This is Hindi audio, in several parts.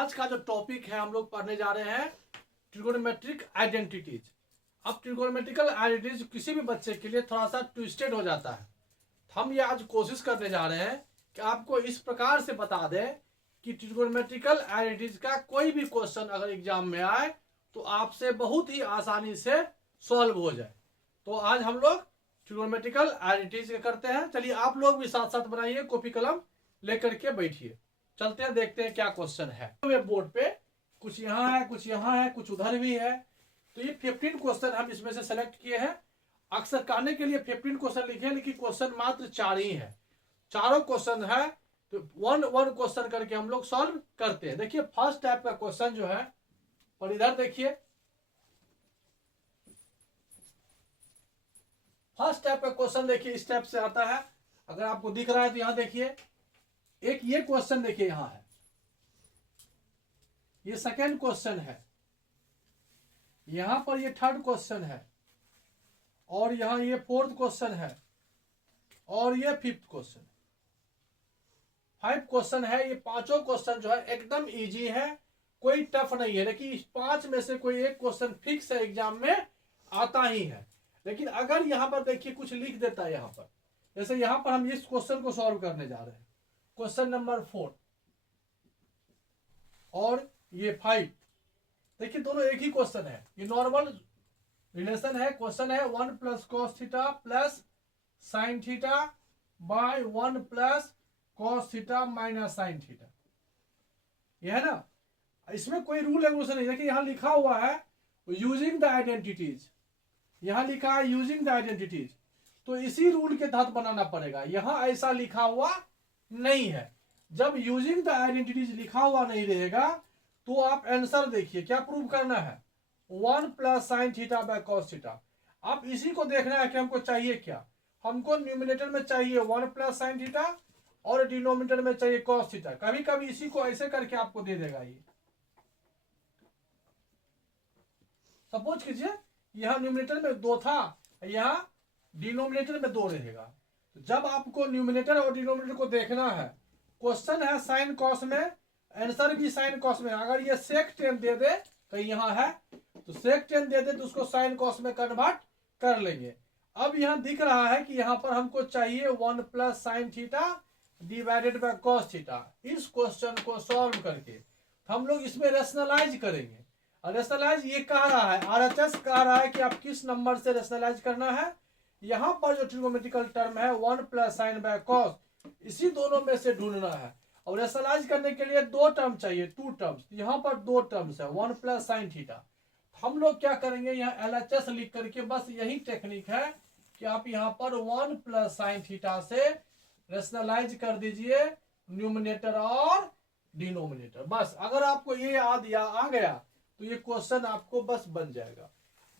आज का जो टॉपिक है हम लोग पढ़ने जा रहे हैं ट्रिगोनोमेट्रिक आइडेंटिटीज। अब ट्रिगोनोमेट्रिकल आइडेंटिटीज किसी भी बच्चे के लिए थोड़ा सा ट्विस्टेड हो जाता है। हम ये आज कोशिश करने जा रहे हैं कि आपको इस प्रकार से बता दें कि ट्रिगोनोमेट्रिकल आइडेंटिटीज का कोई भी क्वेश्चन अगर एग्जाम में आए तो आपसे बहुत ही आसानी से सॉल्व हो जाए। तो आज हम लोग ट्रिगोनोमेट्रिकल आइडेंटिटीज करते हैं। चलिए आप लोग भी साथ साथ बनाइए, कॉपी कलम लेकर के बैठिए। चलते हैं, देखते हैं क्या क्वेश्चन है। बोर्ड पे कुछ यहाँ है, कुछ यहाँ है, कुछ उधर भी है। तो ये 15 क्वेश्चन हम इसमें से सेलेक्ट किए हैं। अक्सर कहने के लिए 15 क्वेश्चन लिखे, लेकिन क्वेश्चन मात्र 4 ही है। चारों क्वेश्चन है तो वन क्वेश्चन करके हम लोग सॉल्व करते हैं। देखिए फर्स्ट टाइप का क्वेश्चन जो है, और इधर देखिए फर्स्ट टाइप का क्वेश्चन देखिए इस टाइप से आता है। अगर आपको दिख रहा है तो यहां देखिए एक ये क्वेश्चन देखिए यहां है, ये सेकेंड क्वेश्चन है, यहां पर ये थर्ड क्वेश्चन है, और यहां ये फोर्थ क्वेश्चन है, और ये फिफ्थ क्वेश्चन। 5 क्वेश्चन है। ये पांचों क्वेश्चन जो है एकदम इजी है, कोई टफ नहीं है। लेकिन इस 5 में से कोई एक क्वेश्चन फिक्स है, एग्जाम में आता ही है। लेकिन अगर यहां पर देखिए कुछ लिख देता है यहां पर, जैसे यहां पर हम इस क्वेश्चन को सॉल्व करने जा रहे हैं, क्वेश्चन नंबर 4 और ये 5। देखिए दोनों एक ही क्वेश्चन है, ये नॉर्मल रिलेशन है। क्वेश्चन है 1 plus cos theta plus sine theta by 1 plus cos theta minus sine theta. यह है ना। इसमें कोई रूल रेगुलेशन नहीं। देखिए यहां लिखा हुआ है यूजिंग द आइडेंटिटीज, यहां लिखा है यूजिंग द आइडेंटिटीज, तो इसी रूल के तहत बनाना पड़ेगा। यहां ऐसा लिखा हुआ नहीं है। जब यूजिंग द आइडेंटिटीज लिखा हुआ नहीं रहेगा तो आप आंसर देखिए क्या प्रूव करना है, 1 plus sine theta by cos theta. आप इसी को देखना है कि हमको चाहिए क्या। हमको न्यूमिनेटर में चाहिए 1 प्लस साइन थीटा और डिनोमिनेटर में चाहिए कॉस थीटा। कभी कभी इसी को ऐसे करके आपको दे देगा। ये सपोज कीजिए यहां न्यूमिनेटर में 2 था, यहां डिनोमिनेटर में 2 रहेगा। तो जब आपको न्यूमिनेटर और डिनोमिनेटर को देखना है, क्वेश्चन है साइन कॉस में, आंसर भी साइन कॉस में। अगर ये सेक टेन दे दे, कहीं यहां है तो सेक टेन दे दे तो उसको साइन कॉस में कन्वर्ट कर लेंगे। अब यहां दिख रहा है कि यहां पर हमको चाहिए 1 plus sine theta divided by cos theta. इस क्वेश्चन को सॉल्व करके हम लोग इसमें रेशनलाइज करेंगे। और रेशनलाइज ये कह रहा है, आरएचएस कह रहा है कि आप किस नंबर से रेशनलाइज करना है। यहां पर जो ट्रिगोनोमेट्रिकल टर्म है 1 प्लस साइन बाय कॉस, इसी दोनों में से ढूंढना है। और रेशनलाइज करने के लिए 2 टर्म चाहिए, 2 टर्म्स। यहां पर 2 टर्म्स है 1 प्लस साइन थीटा। हम लोग क्या करेंगे, यहाँ एलएचएस लिख करके, बस यही टेक्निक है कि आप यहाँ पर 1 प्लस साइन थीटा से रेशनलाइज कर दीजिए न्यूमिनेटर और डिनोमिनेटर। बस अगर आपको ये याद या आ गया तो ये क्वेश्चन आपको बस बन जाएगा।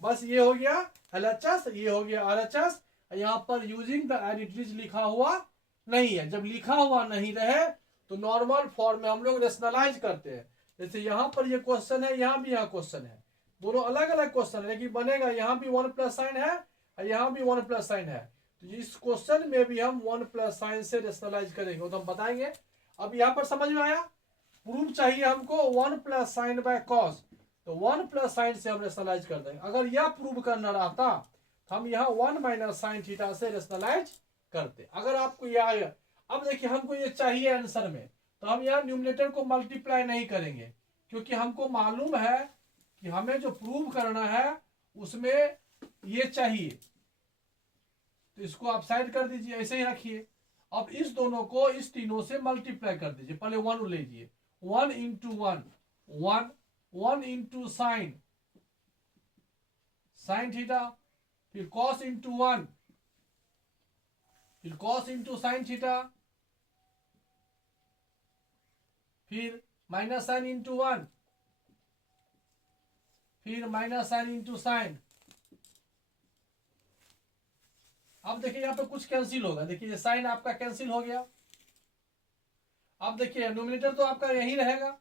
बस ये हो गया एलएचएस, ये हो गया आरएचएस। यहाँ पर यूजिंग द आइडेंटिटीज लिखा हुआ नहीं है। जब लिखा हुआ नहीं रहे तो नॉर्मल फॉर्म में हम लोग रेशनलाइज करते हैं। जैसे यहाँ पर ये क्वेश्चन है, यहाँ भी यहाँ क्वेश्चन है, दोनों अलग अलग क्वेश्चन है, लेकिन बनेगा यहाँ भी 1 प्लस साइन है और यहाँ भी 1 प्लस साइन है। तो इस क्वेश्चन में भी हम 1 प्लस साइन से रेशनलाइज करेंगे, तो हम बताएंगे। अब यहाँ पर समझ में आया। प्रूफ चाहिए हमको 1 प्लस साइन बाय कॉस, तो 1 प्लस साइन से हम रेशनलाइज कर देंगे। अगर यह प्रूव करना रहता तो हम यहाँ 1 माइनस साइन थीटा से रेशनलाइज करते। अगर आपको यह आया, अब देखिए हमको ये चाहिए आंसर में, तो हम यहाँ न्यूमिनेटर को मल्टीप्लाई नहीं करेंगे, क्योंकि हमको मालूम है कि हमें जो प्रूव करना है उसमें ये चाहिए। तो इसको आप साइड कर दीजिए, ऐसे ही रखिए। अब इस दोनों को इस तीनों से मल्टीप्लाई कर दीजिए। पहले 1 लीजिए, 1 into 1 1, 1 into sine sine theta, फिर कॉस इंटू 1, फिर कॉस इंटू साइन थीटा, फिर माइनस साइन इंटू 1, फिर माइनस साइन इंटू साइन। अब देखिए यहाँ पे कुछ कैंसिल होगा। देखिए साइन आपका कैंसिल हो गया। अब देखिए न्यूमिनेटर तो आपका यही रहेगा,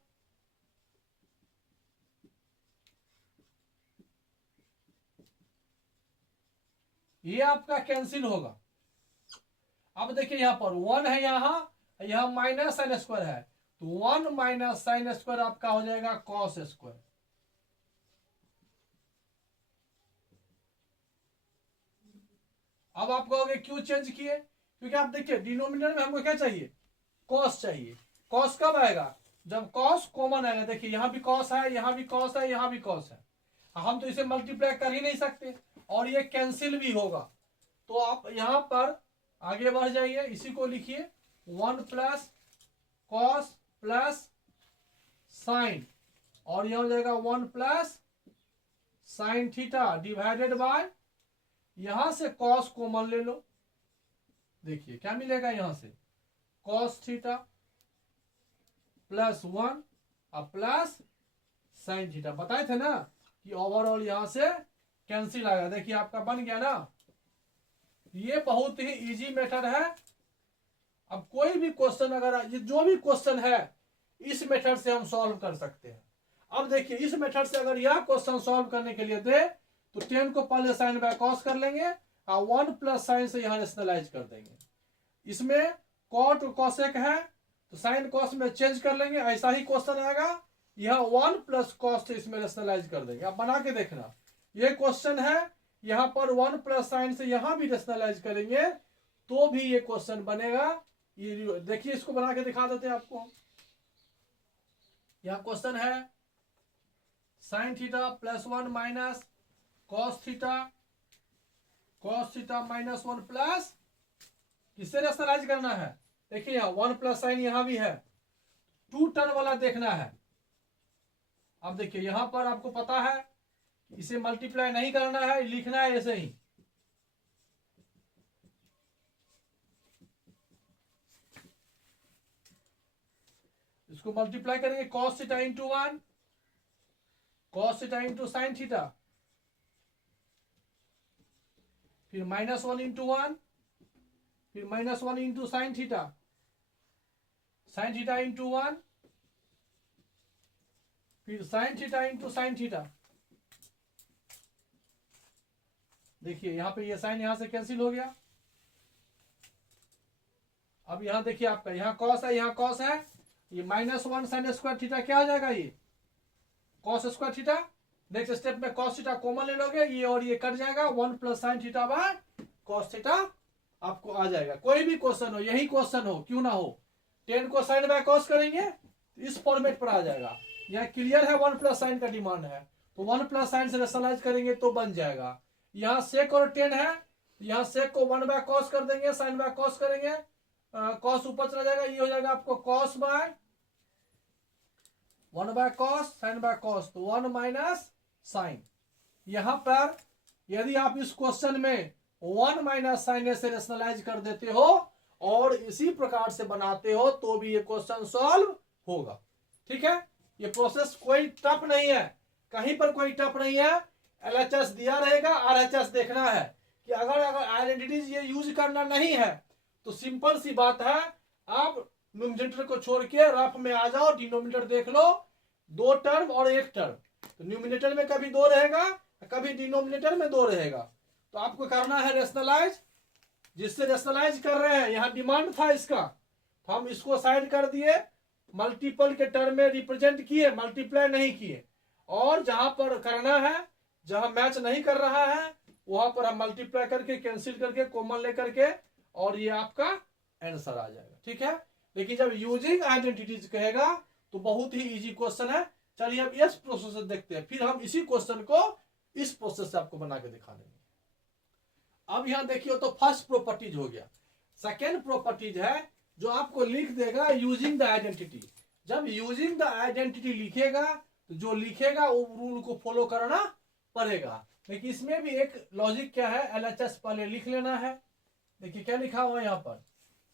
ये आपका कैंसिल होगा। अब देखिए यहाँ पर 1 है, यहाँ माइनस साइन स्क्वायर है, तो 1 माइनस साइन स्क्वायर आपका हो जाएगा कॉस स्क्वायर। अब आप कहोगे क्यों चेंज किए, क्योंकि आप देखिए डिनोमिनेटर में हमको क्या चाहिए, कॉस चाहिए। कॉस कब आएगा, जब कॉस कॉमन आएगा। देखिए यहां भी कॉस है, यहां भी कॉस है, यहां भी कॉस है, हम तो इसे मल्टीप्लाई कर ही नहीं सकते और ये कैंसिल भी होगा। तो आप यहां पर आगे बढ़ जाइए, इसी को लिखिए 1 प्लस कॉस प्लस साइन, और यह हो जाएगा 1 plus sine theta divided bye, यहां से कॉस कॉमन ले लो, देखिए क्या मिलेगा, यहां से कॉस थीटा प्लस 1 और प्लस साइन थीटा। बताए थे ना कि ओवरऑल यहां से कैंसिल आएगा। देखिए आपका बन गया ना। ये बहुत ही इजी मेथड है। अब कोई भी क्वेश्चन, अगर ये जो भी क्वेश्चन है इस मेथड से हम सॉल्व कर सकते हैं। अब देखिए इस मेथड से अगर यह क्वेश्चन सॉल्व करने के लिए दे तो 10 को पहले साइन बाय कॉस कर लेंगे और 1 प्लस साइन से यहां रेशनलाइज कर देंगे। इसमें कॉट और कॉसेक है तो साइन कॉस में चेंज कर लेंगे, ऐसा ही क्वेश्चन आएगा। यह 1 प्लस कॉस से इसमें रेशनलाइज कर देंगे। अब बना के देखना, ये क्वेश्चन है, यहां पर 1 प्लस साइन से यहां भी रेशनलाइज करेंगे तो भी ये क्वेश्चन बनेगा। ये देखिए इसको बना के दिखा देते हैं आपको। यह क्वेश्चन है sine theta plus 1 minus cos theta minus 1 plus, किससे रेशनलाइज करना है, देखिए यहां 1 प्लस साइन यहां भी है, 2 टर्म वाला देखना है। अब देखिए यहां पर आपको पता है इसे मल्टीप्लाई नहीं करना है, लिखना है ऐसे ही। इसको मल्टीप्लाई करेंगे cos theta into 1, cos theta into sine theta, फिर माइनस 1 इंटू 1, फिर minus 1 into sine theta into 1, फिर sine theta into sine theta. देखिए यहां पे ये साइन यहां से कैंसिल हो गया। अब यहां देखिए आपका यहां कॉस है, यहां कॉस है, ये माइनस 1 साइन स्क्वायर थीटा क्या हो जाएगा, ये cos square theta. Next step में कॉस थीटा कॉमन ले लोगे, ये और ये कट जाएगा, 1 plus sine theta by cos theta आपको आ जाएगा। कोई भी क्वेश्चन हो, यही क्वेश्चन हो क्यों ना हो, 10 को साइन बाय कॉस करेंगे इस फॉर्मेट पर आ जाएगा। यहाँ क्लियर है 1 प्लस साइन का डिमांड है तो 1 प्लस साइन से रेशनलाइज करेंगे तो बन जाएगा। यहाँ सेक और 10 है, यहाँ सेक को 1 बाय कॉस कर देंगे, साइन बाय कॉस करेंगे, कॉस ऊपर चला जाएगा, ये हो जाएगा आपको cos bye 1 by cos sine by cos, तो 1 माइनस साइन। यहां पर यदि आप इस क्वेश्चन में 1 माइनस साइन से रेशनलाइज कर देते हो और इसी प्रकार से बनाते हो तो भी ये क्वेश्चन सॉल्व होगा। ठीक है, ये प्रोसेस कोई टफ नहीं है, कहीं पर कोई टफ नहीं है। एलएचएस दिया रहेगा, आरएचएस देखना है कि अगर आइडेंटिटीज ये यूज करना नहीं है तो सिंपल सी बात है, आप न्यूमिनेटर को छोड़ के रफ में आ जाओ, डिनोमिनेटर देख लो, 2 टर्म और 1 टर्म, तो न्यूमिनेटर में कभी 2 रहेगा, कभी डिनोमिनेटर में 2 रहेगा। तो आपको करना है रेशनलाइज, जिससे रेशनलाइज कर रहे हैं, यहां डिमांड था इसका तो हम इसको साइड कर दिए, मल्टीपल के टर्म में रिप्रेजेंट किए, मल्टीप्लाई नहीं किए। और जहां पर करना है, जहां मैच नहीं कर रहा है वहां पर हम मल्टीप्लाई करके कैंसिल करके कॉमन लेकर के और ये आपका आंसर आ जाएगा। ठीक है, लेकिन जब यूजिंग आइडेंटिटीज कहेगा तो बहुत ही इजी क्वेश्चन है। चलिए अब इस प्रोसेस से देखते हैं, फिर हम इसी क्वेश्चन को इस प्रोसेस से आपको बना के दिखा देंगे। अब यहां देखिए तो फर्स्ट प्रॉपर्टीज हो गया, सेकेंड प्रॉपर्टीज है जो आपको लिख देगा यूजिंग द आइडेंटिटी। जब यूजिंग द आइडेंटिटी लिखेगा तो जो लिखेगा वो रूल को फॉलो करना पड़ेगा। लेकिन इसमें भी एक लॉजिक क्या है, एलएचएस पहले लिख लेना है। देखिए क्या लिखा हुआ है यहाँ पर,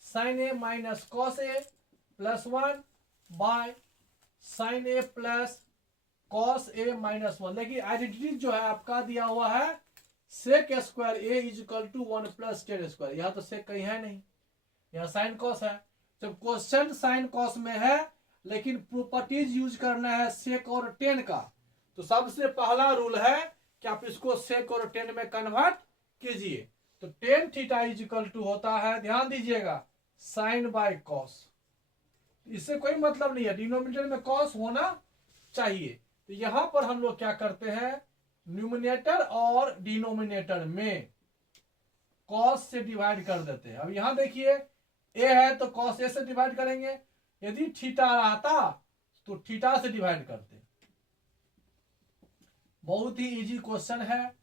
sine A minus cos A plus 1 by sine A plus cos A minus 1। देखिए आइडेंटिटी जो है आपका दिया हुआ है sec square A is equal to 1 plus tan square. यहाँ तो सेक कहीं है नहीं, यहाँ साइन कॉस है। जब क्वेश्चन साइन कॉस में है लेकिन प्रॉपर्टीज यूज करना है सेक और टेन का, तो सबसे पहला रूल है कि आप इसको सेक और टेन में कन्वर्ट कीजिए। तो tan theta is equal to होता है, ध्यान दीजिएगा, साइन बाय कॉस। इससे कोई मतलब नहीं है, डिनोमिनेटर में कॉस होना चाहिए। तो यहां पर हम लोग क्या करते हैं, न्यूमिनेटर और डिनोमिनेटर में कॉस से डिवाइड कर देते हैं। अब यहां देखिए ए है तो कॉस ए से डिवाइड करेंगे, यदि थीटा रहता तो थीटा से डिवाइड करते। बहुत ही इजी क्वेश्चन है,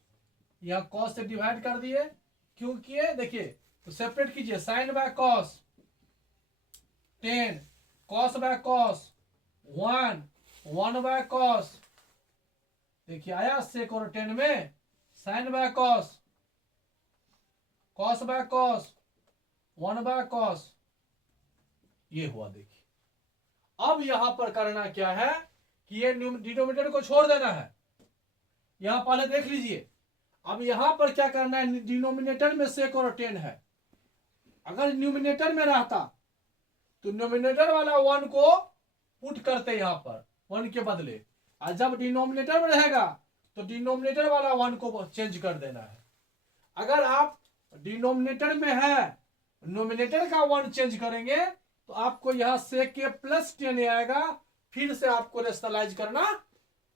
यह कॉस से डिवाइड कर दिए, क्योंकि देखिए तो सेपरेट कीजिए, sine by cos 10, cos by cos 1, 1 by cos, देखिए आया सेक और 10 में, sine by cos, cos by cos 1 by cos, ये हुआ। देखिए अब यहां पर करना क्या है कि ये डिनोमिनेटर को छोड़ देना है, यहां पहले देख लीजिए। अब यहां पर क्या करना है, डिनोमिनेटर में सेक और 10 है, अगर न्यूमिनेटर में रहता तो न्यूमिनेटर वाला 1 को पुट करते यहां पर 1 के बदले, और जब डिनोमिनेटर में रहेगा तो डिनोमिनेटर वाला 1 को चेंज कर देना है। अगर आप डिनोमिनेटर में है, नोमिनेटर का 1 चेंज करेंगे तो आपको यहां सेक के प्लस 10 आएगा, फिर से आपको रेशनलाइज करना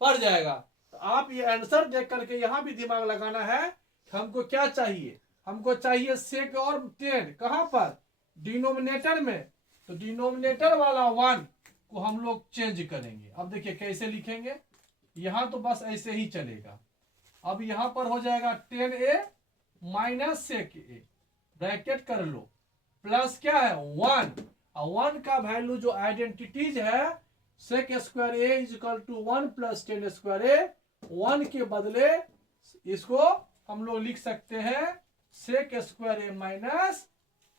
पड़ जाएगा। तो आप ये आंसर देख करके यहां भी दिमाग लगाना है कि हमको क्या चाहिए, हमको चाहिए सेक और 10 कहां पर, डिनोमिनेटर में। तो डिनोमिनेटर वाला 1 को हम लोग चेंज करेंगे। अब देखिए कैसे लिखेंगे, यहां तो बस ऐसे ही चलेगा। अब यहां पर हो जाएगा 10a माइनस सेक ए, ब्रैकेट कर लो, प्लस क्या है 1, और 1 का वैल्यू जो आइडेंटिटीज है, sec square A is equal to 1 plus 10 square A, 1 के बदले इसको हम लोग लिख सकते हैं sec square A minus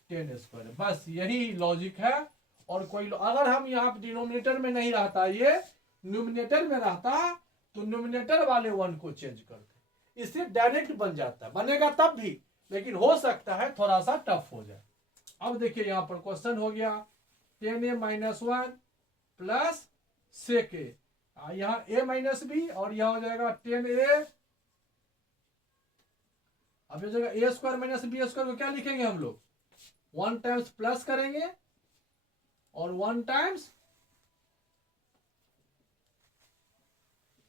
10 square. बस यही लॉजिक है, और कोई अगर हम यहाँ डिनोमिनेटर में नहीं रहता, ये न्यूमिनेटर में रहता तो न्यूमिनेटर वाले 1 को चेंज करते, इससे डायरेक्ट बन जाता है, बनेगा तब भी, लेकिन हो सकता है थोड़ा सा टफ हो जाए। अब देखिए यहां पर क्वेश्चन हो गया 10a माइनस 1 प्लस सेक ए, यहां a माइनस बी, और यहां हो जाएगा 10a, अब ये जगह ए स्क्वायर माइनस बी स्क्वायर को क्या लिखेंगे हम लोग, 1 टाइम्स प्लस करेंगे और 1 टाइम्स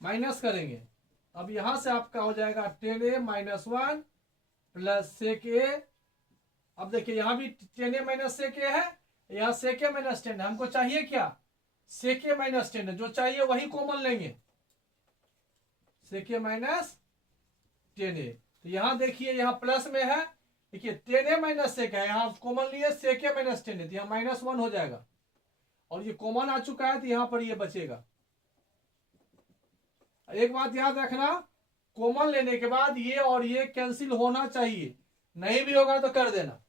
माइनस करेंगे। अब यहां से आपका हो जाएगा 10a माइनस 1 प्लस सेक ए। अब देखिए यहां भी 10a माइनस सेक ए है, यहां सेक ए माइनस 10 है, हमको चाहिए क्या, सेक ए माइनस 10 है, जो चाहिए वही कॉमन लेंगे, सेक ए माइनस 10a। तो यहां देखिए यहां प्लस में है, देखिए 10a माइनस सेक है, यहां कॉमन लिए सेक ए माइनस 10 है, तो यहां माइनस 1 हो जाएगा, और ये कॉमन आ चुका है तो यहां पर ये बचेगा। एक बात याद रखना, कॉमन लेने के बाद ये और ये कैंसिल होना चाहिए, नहीं भी होगा तो कर देना।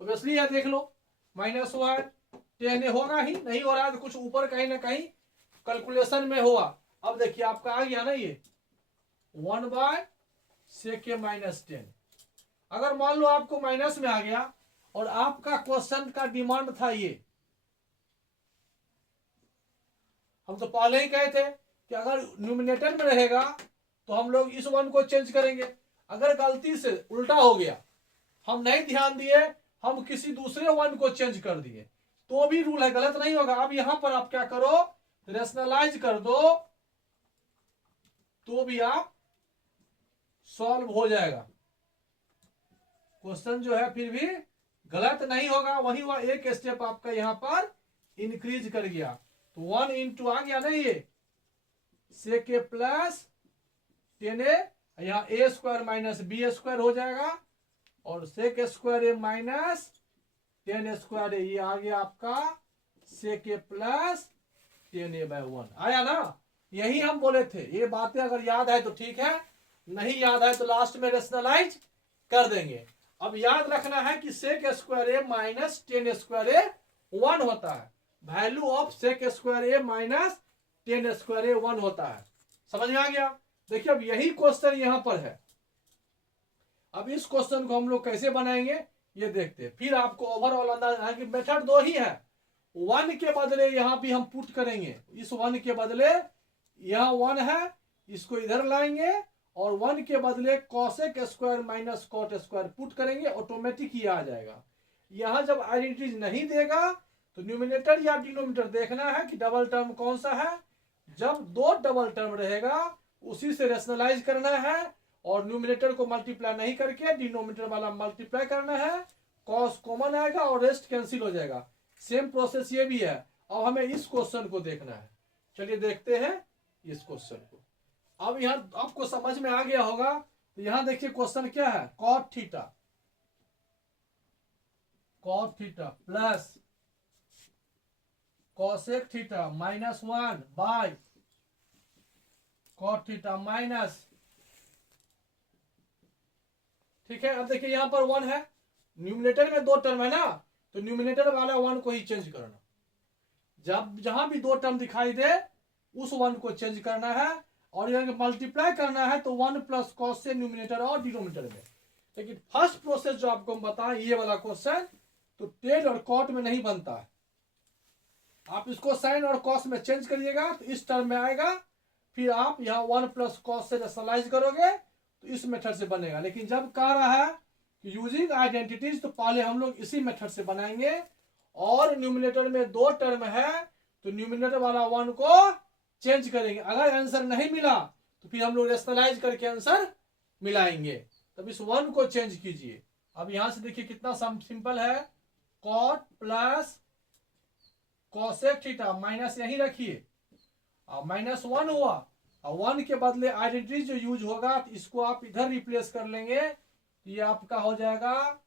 तो इसलिए यह देख लो -1 10 होगा ही, नहीं हो रहा है तो कुछ ऊपर कहीं ना कहीं कैलकुलेशन में हुआ। अब देखिए आपका आ गया ना ये 1 बाय सेक ए माइनस 10। अगर मान लो आपको माइनस में आ गया और आपका क्वेश्चन का डिमांड था ये, हम तो पहले ही कहे थे कि अगर न्यूमिनेटर में रहेगा तो हम लोग इस 1 को चेंज करेंगे। अगर गलती से उल्टा हो गया, हम नहीं ध्यान दिए, हम किसी दूसरे 1 को चेंज कर दिए, तो भी रूल है, गलत नहीं होगा। अब यहां पर आप क्या करो, रेशनलाइज कर दो, तो भी आप सॉल्व हो जाएगा। क्वेश्चन जो है फिर भी गलत नहीं होगा, वही हुआ, एक स्टेप आपका यहां पर इंक्रीज कर गया। तो 1 इंटू आ गया ना ये सेक ए प्लस 10a, यहां ए स्क्वायर माइनस बी स्क्वायर हो जाएगा, और सेक स्क्वायर ए माइनस 10 स्क्वायर ये आ गया आपका सेक ए प्लस 10a बाय 1। आया ना, यही हम बोले थे। ये बातें अगर याद है तो ठीक है, नहीं याद है तो लास्ट में रेशनलाइज कर देंगे। अब याद रखना है कि sec square A minus 10 square A 1 होता है, value of sec square A minus 10 square A 1 होता है। समझ में आ गया। देखिए अब यही क्वेश्चन यहां पर है, अब इस क्वेश्चन को हम लोग कैसे बनाएंगे ये देखते हैं, फिर आपको ओवरऑल अंदाज है कि मेथड 2 ही है। 1 के बदले यहां भी हम पुट करेंगे, इस 1 के बदले यहां 1 है, इसको इधर लाएंगे, और 1 के बदले cosec square minus cot square put करेंगे, ऑटोमेटिक ये आ जाएगा। यहां जब आइडेंटिटीज नहीं देगा तो न्यूमिनेटर या डिनोमिनेटर देखना है कि डबल टर्म कौन सा है। जब दो डबल टर्म रहेगा उसी से रेशनलाइज करना है और न्यूमिनेटर को मल्टीप्लाई नहीं करके डिनोमिनेटर वाला मल्टीप्लाई करना है, कॉस कॉमन आएगा और रेस्ट कैंसिल हो जाएगा। सेम प्रोसेस ये भी है। अब हमें इस क्वेश्चन को देखना है, चलिए देखते हैं इस क्वेश्चन को। अब यहाँ आपको समझ में आ गया होगा। तो यहाँ देखिए क्वेश्चन क्या है, cot theta plus cosec theta minus 1 by cot theta minus, ठीक है। अब देखिए यहां पर 1 है, न्यूमिनेटर में दो टर्म है ना, तो न्यूमिनेटर वाला 1 को ही चेंज करना। जब जहां भी दो टर्म दिखाई दे उस 1 को चेंज करना है और यहाँ मल्टीप्लाई करना है, तो 1 प्लस कॉस से न्यूमिनेटर और डिनोमिनेटर में। लेकिन फर्स्ट प्रोसेस जो आपको हम बताएं ये वाला क्वेश्चन, तो टेल और कॉट में नहीं बनता है। आप इसको साइन और कॉस में चेंज करिएगा तो इस टर्म में आएगा, फिर आप यहाँ 1 प्लस कॉस से रेशनलाइज करोगे तो इस मेथड से बनेगा। लेकिन जब कह रहा है कि यूजिंग आइडेंटिटीज, तो पहले हम लोग इसी मेथड से बनाएंगे। और न्यूमिनेटर में दो टर्म है तो न्यूमिनेटर वाला 1 को चेंज करेंगे। अगर आंसर नहीं मिला तो फिर हम लोग रेशनलाइज करके आंसर मिलाएंगे। तब इस 1 को चेंज कीजिए। अब यहां से देखिए कितना सिंपल है, cot plus cosec theta minus यही रखिए, माइनस 1 हुआ। और 1 के बदले आइडेंटिटी जो यूज होगा तो इसको आप इधर रिप्लेस कर लेंगे, तो ये आपका हो जाएगा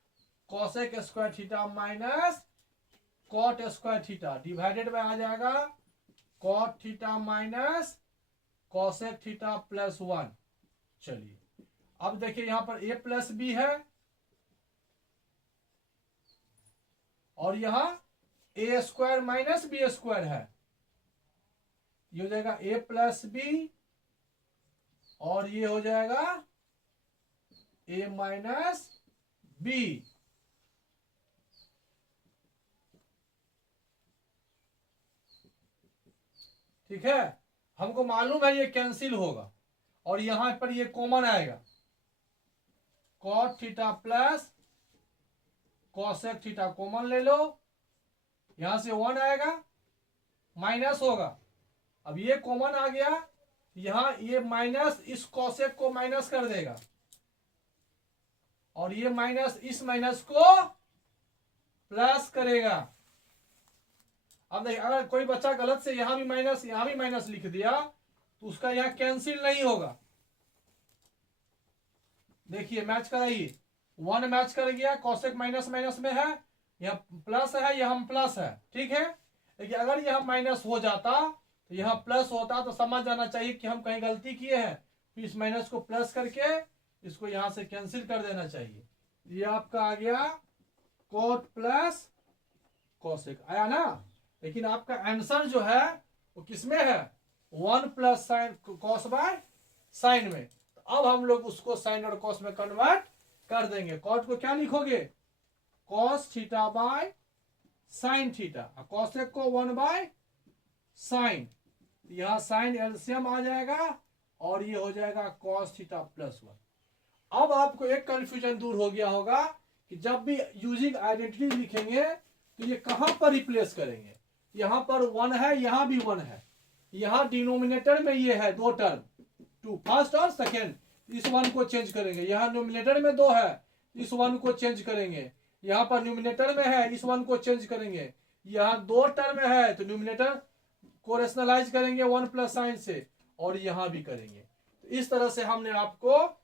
cosec square theta minus cot square theta divided by आ जाएगा cot theta minus cosec theta plus 1। चलिए अब देखिए यहां पर a प्लस बी है और यहां ए स्क्वायर माइनस बी स्क्वायर है, ये हो जाएगा a प्लस बी और ये हो जाएगा a माइनस बी। ठीक है, हमको मालूम है ये कैंसिल होगा और यहां पर ये कॉमन आएगा, cot theta plus cosec theta common ले लो, यहां से 1 आएगा माइनस होगा। अब ये कॉमन आ गया, यहां ये माइनस इस कॉसेक को माइनस कर देगा और ये माइनस इस माइनस को प्लस करेगा। अब देखिए अगर कोई बच्चा गलत से यहां भी माइनस लिख दिया तो उसका यहां कैंसिल नहीं होगा। देखिए मैच कराइए, 1 मैच कर गया, कॉसेक माइनस माइनस में है, यहाँ प्लस है, यहाँ प्लस है, ठीक है। लेकिन अगर यह माइनस हो जाता तो यहाँ प्लस होता, तो समझ जाना चाहिए कि हम कहीं गलती किए हैं, फिर इस माइनस को प्लस करके इसको यहां से कैंसिल कर देना चाहिए। ये आपका आ गया कॉट प्लस कॉसेक आया ना। लेकिन आपका आंसर जो है वो किसमें है, 1 plus sine cos by sine में। तो अब हम लोग उसको साइन और कॉस में कन्वर्ट कर देंगे। कॉट को क्या लिखोगे, cos theta by sine theta, cosec को 1 बाय साइन, यहां साइन एलसीएम आ जाएगा और ये हो जाएगा कॉस थीटा प्लस 1। अब आपको एक कंफ्यूजन दूर हो गया होगा कि जब भी यूजिंग आइडेंटिटी लिखेंगे तो ये कहां पर रिप्लेस करेंगे। यहां पर 1 है, यहां भी 1 है, यहां डिनोमिनेटर में ये है दो टर्म, 2 फर्स्ट और सेकेंड, इस 1 को चेंज करेंगे। यहां न्यूमिनेटर में 2 है, इस 1 को चेंज करेंगे। यहां पर न्यूमिनेटर में है, इस 1 को चेंज करेंगे। यहां 2 टर्म है तो न्यूमिनेटर को रेशनलाइज करेंगे 1 प्लस साइन से, और यहां भी करेंगे। तो इस तरह से हमने आपको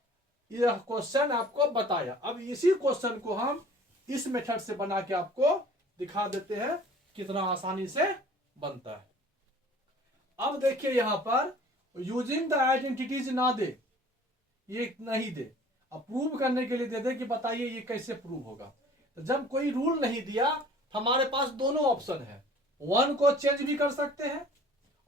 यह क्वेश्चन आपको बताया। अब इसी क्वेश्चन को हम इस मेथड से बना के आपको दिखा देते हैं कितना आसानी से बनता है। अब देखिए यहां पर यूजिंग द आइडेंटिटीज ना दे, ये नहीं दे, अब प्रूव करने के लिए दे दे कि बताइए ये कैसे प्रूव होगा। तो जब कोई रूल नहीं दिया तो हमारे पास दोनों ऑप्शन है, 1 को चेंज भी कर सकते हैं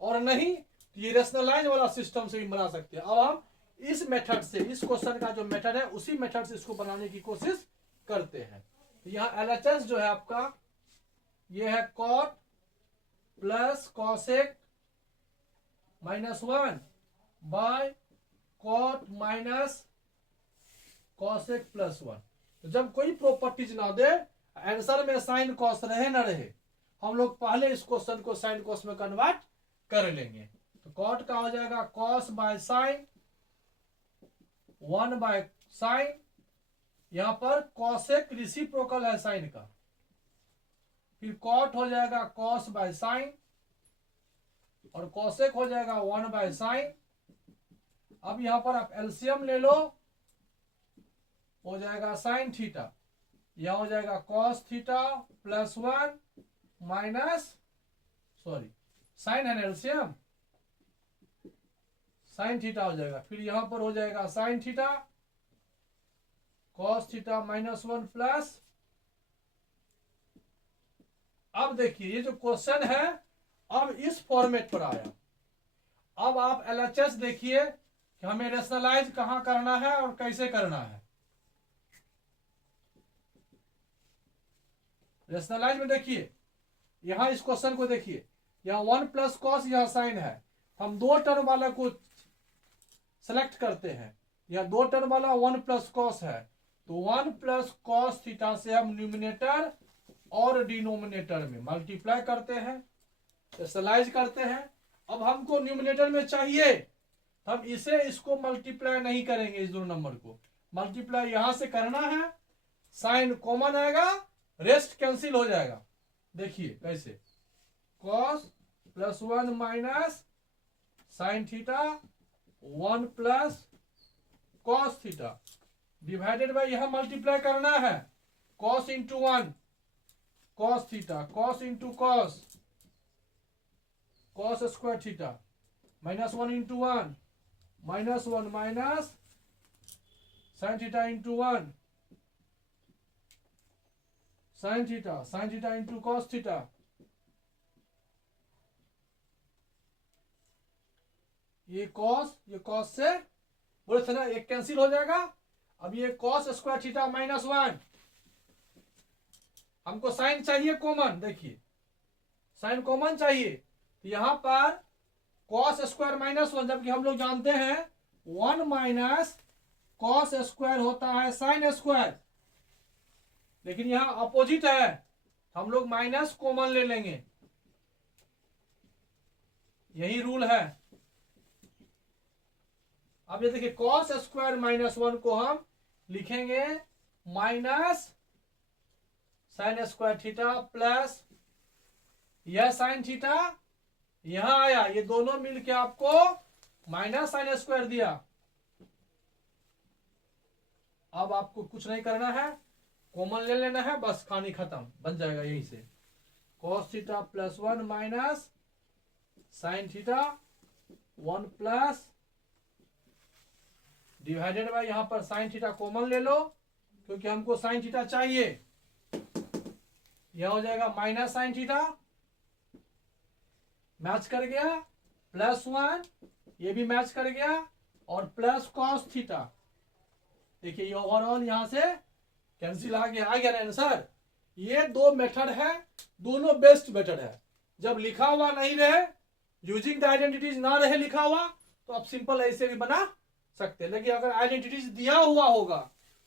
और नहीं तो ये रेशनलाइज वाला सिस्टम से भी बना सकते हैं। अब हम इस मेथड से, इस क्वेश्चन का जो मेथड है उसी मेथड से इसको बनाने की कोशिश करते हैं। तो यहाँ LHS जो है आपका ये है cot plus cosec minus 1 by cot minus cosec plus 1। तो जब कोई प्रॉपर्टीज ना दे, आंसर में साइन कॉस रहे ना रहे, हम लोग पहले इस क्वेश्चन को साइन कॉस में कन्वर्ट कर लेंगे। तो कॉट का हो जाएगा cos by sine, 1 by sign, यहां पर कॉसेक रेसिप्रोकल है साइन का, फिर कॉट हो जाएगा कॉस बाय साइन और कॉसेक हो जाएगा 1 बाय साइन। अब यहां पर आप एलसीएम ले लो, हो जाएगा साइन थीटा, यह हो जाएगा cos theta plus 1 minus, sorry sine है ना एलसीएम, साइन थीटा हो जाएगा, फिर यहां पर हो जाएगा sine theta cos theta minus 1 plus. अब देखिए ये जो क्वेश्चन है अब इस फॉर्मेट पर आया। अब आप एलएचएस देखिए कि हमें रेशनलाइज कहां करना है और कैसे करना है। रेशनलाइज में देखिए यहां इस क्वेश्चन को देखिए, यहां 1 प्लस कॉस यहां साइन है, हम दो टर्म वाला को सेलेक्ट करते हैं, यह दो टर्म वाला 1 प्लस कॉस है, तो 1 प्लस कॉस थीटा से हम न्यूमिनेटर और डिनोमिनेटर में मल्टीप्लाई करते हैं, रेशनलाइज करते हैं। अब हमको न्यूमिनेटर में चाहिए, हम इसे इसको मल्टीप्लाई नहीं करेंगे, इस दो नंबर को मल्टीप्लाई यहां से करना है, साइन कॉमन आएगा, रेस्ट कैंसिल हो जाएगा। देखिए कैसे, cos plus 1 minus sine theta 1 plus cos theta divided bye यहां मल्टीप्लाई करना है, cos into 1 cos theta, cos into cos cos square theta minus 1 into 1 minus 1 minus sine theta into 1 sine theta into cos theta. ये कॉस से बोले थे ना एक कैंसिल हो जाएगा। अब ये कॉस स्क्वायर थीटा माइनस 1, हमको साइन चाहिए कॉमन, देखिए साइन कॉमन चाहिए, तो यहां पर कॉस स्क्वायर माइनस 1, जबकि हम लोग जानते हैं 1 माइनस कॉस स्क्वायर होता है साइन स्क्वायर, लेकिन यहां अपोजिट है, हम लोग माइनस कॉमन ले लेंगे, यही रूल है। अब ये देखिए कॉस स्क्वायर माइनस 1 को हम लिखेंगे minus sine square theta plus यह साइन थीटा यहां आया, ये दोनों मिलके आपको माइनस साइन स्क्वायर दिया। अब आपको कुछ नहीं करना है, कॉमन ले लेना है, बस कहानी खत्म, बन जाएगा यही से cos theta plus 1 minus sine theta 1 plus divided by यहां पर साइन थीटा कॉमन ले लो, क्योंकि हमको साइन थीटा चाहिए, यह हो जाएगा माइनस साइन थीटा, मैच कर गया, प्लस 1 ये भी मैच कर गया, और प्लस कॉस थीटा। देखिए ये ओवरऑल यहां से कैंसिल आ गया ना आंसर। ये दो मेथड है, दोनों बेस्ट मेथड है। जब लिखा हुआ नहीं रहे, यूजिंग द आइडेंटिटीज ना रहे लिखा हुआ, तो आप सिंपल ऐसे भी बना सकते हैं, लेकिन अगर आइडेंटिटीज दिया हुआ होगा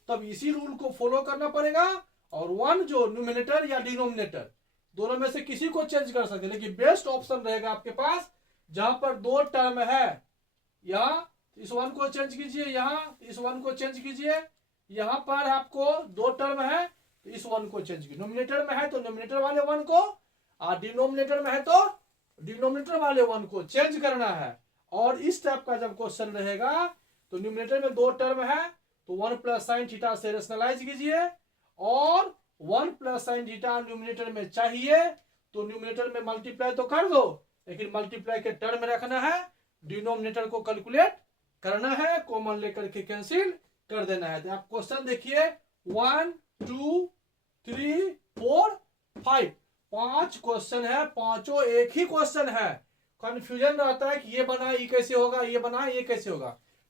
तब इसी रूल को फॉलो करना पड़ेगा, और 1 जो न्यूमिनेटर या डिनोमिनेटर दोनों में से किसी को चेंज कर सकते हैं, लेकिन बेस्ट ऑप्शन रहेगा आपके पास जहां पर दो टर्म है, यहां इस 1 को चेंज कीजिए, यहां इस 1 को चेंज कीजिए, यहां पर आपको दो टर्म है तो इस 1 को चेंज कीजिए, नोमिनेटर में है तो नोमिनेटर वाले 1 को, और डिनोमिनेटर में है तो डिनोमिनेटर वाले 1 को चेंज करना है। और इस टाइप का जब क्वेश्चन रहेगा तो न्यूमिनेटर में दो टर्म है तो 1 प्लस साइन थीटा से रेशनलाइज कीजिए, और 1 प्लस साइन थीटा न्यूमिनेटर में चाहिए तो न्यूमिनेटर में मल्टीप्लाई तो कर दो, लेकिन मल्टीप्लाई के टर्म में रखना है, डिनोमिनेटर को कैलकुलेट करना है, कॉमन लेकर के कैंसिल कर देना है। तो आप क्वेश्चन देखिए 1 2 3 4 5 5 क्वेश्चन है, पांचों एक ही क्वेश्चन है। कंफ्यूजन रहता है कि ये बना ये कैसे होगा, ये बना ये कैसे होगा,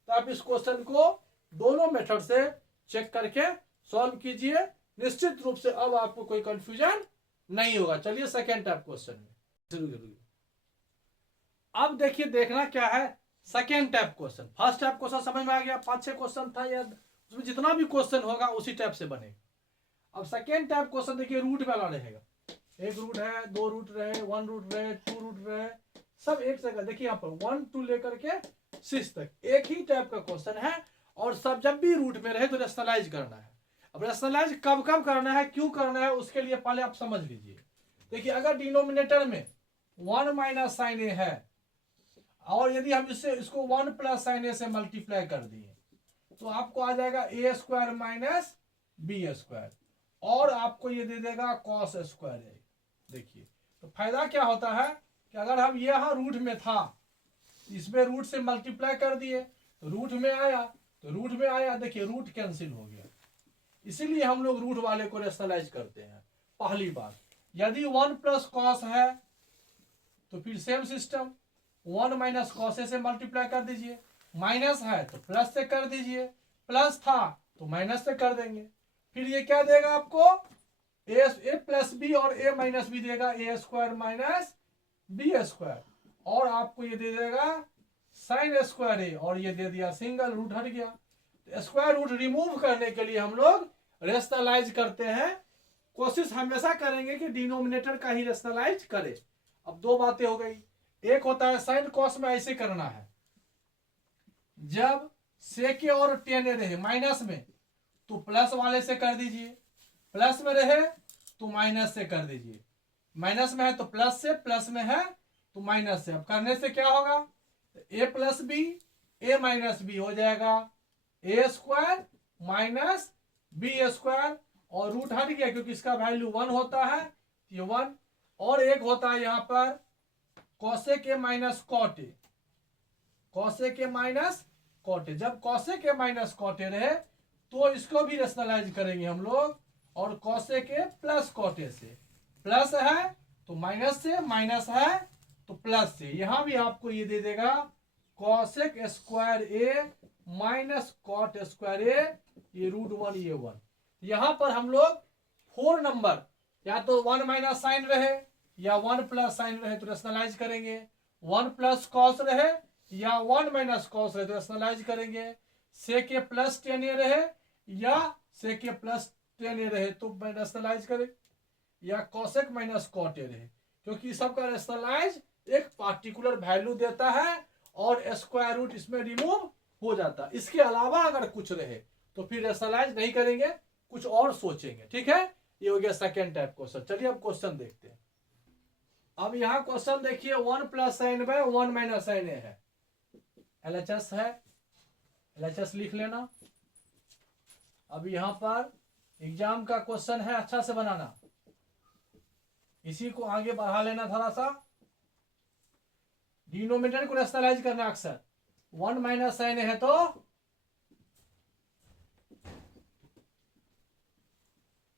तो आप इस क्वेश्चन को दोनों मेथड से चेक करके सॉल्व कीजिए, निश्चित रूप से अब आपको कोई कंफ्यूजन नहीं होगा। चलिए सेकेंड टाइप क्वेश्चन में जरूर अब देखिए, देखना क्या है second type question. First type question समझ में आ गया, 5-6 क्वेश्चन था, या उसमें जितना भी क्वेश्चन होगा उसी टाइप से बनेगा। अब सेकेंड टाइप क्वेश्चन देखिए रूट वाला रहेगा। एक रूट है, 2 रूट रहे, 1 रूट रहे, 2 रूट रहे, सब एक जगह। देखिए यहाँ पर 1 2 लेकर के 6 तक एक ही टाइप का क्वेश्चन है, और सब जब भी रूट में रहे तो रेशनलाइज करना है। अब रेशनलाइज कब कब करना है, क्यों करना है, उसके लिए पहले आप समझ लीजिए। देखिए अगर डिनोमिनेटर में 1 माइनस साइन ए है, और यदि हम इसको 1 प्लस साइन ए से मल्टीप्लाई कर दिए तो आपको आ जाएगा ए स्क्वायर माइनस बी स्क्वायर, और आपको ये दे देगा कॉस स्क्वायर ए। देखिए तो फायदा क्या होता है कि अगर हम यहाँ रूट में था, इसमें रूट से मल्टीप्लाई कर दिए तो रूट में आया, तो रूट में आया, देखिए रूट कैंसिल हो गया। इसीलिए हम लोग रूट वाले को रेशनलाइज करते हैं। पहली बात, यदि 1 प्लस कॉस है तो फिर सेम सिस्टम, 1 माइनस कॉस ए से मल्टीप्लाई कर दीजिए, माइनस है तो प्लस से कर दीजिए, प्लस था तो माइनस से कर देंगे। फिर ये क्या देगा आपको, ए प्लस बी और ए माइनस बी देगा, ए स्क्वायर माइनस बी स्क्वायर, और आपको ये दे देगा साइन स्क्वायर ए, और ये दे दिया सिंगल, रूट हट गया। तो स्क्वायर रूट रिमूव करने के लिए हम लोग रेशनलाइज करते हैं। कोशिश हमेशा करेंगे कि डिनोमिनेटर का ही रेशनलाइज करें। अब दो बातें हो गई, एक होता है साइन कॉस में ऐसे करना है, जब सेके और टेन रहे माइनस में तो प्लस वाले से कर दीजिए, प्लस में रहे तो माइनस से कर दीजिए, माइनस में है तो प्लस से, प्लस में है तो माइनस से। अब करने से क्या होगा, ए plus B A minus B हो जाएगा ए स्क्वायर माइनस बी स्क्वायर, और रूट हट गया क्योंकि इसका वैल्यू 1 होता है, ये 1, और एक होता है यहाँ पर cosec A minus cot A, cosec A minus cot A. जब cosec A minus cot A रहे तो इसको भी रेशनलाइज करेंगे हम लोग, और cosec A plus cot A से, प्लस है तो माइनस से, माइनस है तो प्लस से। यहां भी आपको ये दे देगा cosec square A minus cot square ए, ये रूट 1 ये 1। यहां पर हम लोग 4 नंबर या तो 1 माइनस साइन रहे या 1 प्लस साइन रहे तो रेशनलाइज करेंगे, 1 प्लस कॉस रहे या 1 माइनस कॉस रहे तो रेशनलाइज करेंगे, सेक ए प्लस टेन ए रहे या सेक ए प्लस टेन ए रहे तो रेशनलाइज करें, या कॉसेक माइनस कॉट ए रहे, क्योंकि सबका रेशनलाइज एक पार्टिकुलर वैल्यू देता है और स्क्वायर रूट इसमें रिमूव हो जाता है। इसके अलावा अगर कुछ रहे तो फिर रेशनलाइज नहीं करेंगे, कुछ और सोचेंगे। ठीक है, ये हो गया सेकेंड टाइप क्वेश्चन। चलिए अब क्वेश्चन देखते हैं। अब यहाँ क्वेश्चन देखिए, 1 plus sine by 1 minus sine A है, एलएचएस है, एलएचएस लिख लेना। अब यहां पर एग्जाम का क्वेश्चन है, अच्छा से बनाना, इसी को आगे बढ़ा लेना थोड़ा सा। डिनोमिनेटर को रेशनलाइज करना अक्सर, 1 माइनस साइन है तो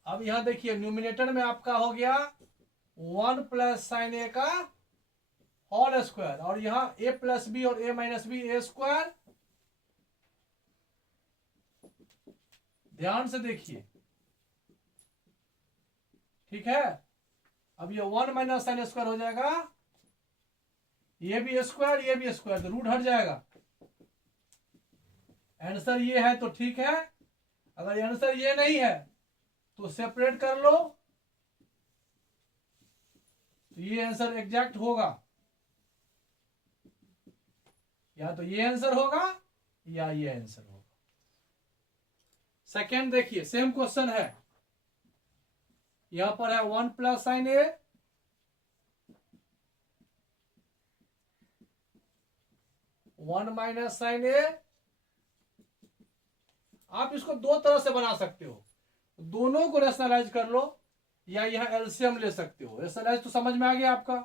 अब यहां देखिए न्यूमिनेटर में आपका हो गया 1 प्लस साइन ए का होल स्क्वायर, और यहां ए प्लस बी और ए माइनस बी ए स्क्वायर। ध्यान से देखिए, ठीक है। अब ये 1 माइनस साइन स्क्वायर हो जाएगा, ये भी स्क्वायर ये भी स्क्वायर, तो रूट हट जाएगा। आंसर ये है तो ठीक है, अगर आंसर ये नहीं है तो सेपरेट कर लो, तो ये आंसर एग्जैक्ट होगा, या तो ये आंसर होगा या ये आंसर होगा। सेकेंड देखिए, सेम क्वेश्चन है, यहां पर है 1 प्लस साइन ए, 1 माइनस साइन ए। आप इसको दो तरह से बना सकते हो, दोनों को रेशनलाइज कर लो या यहां एलसीएम ले सकते हो। रेशनलाइज तो समझ में आ गया आपका,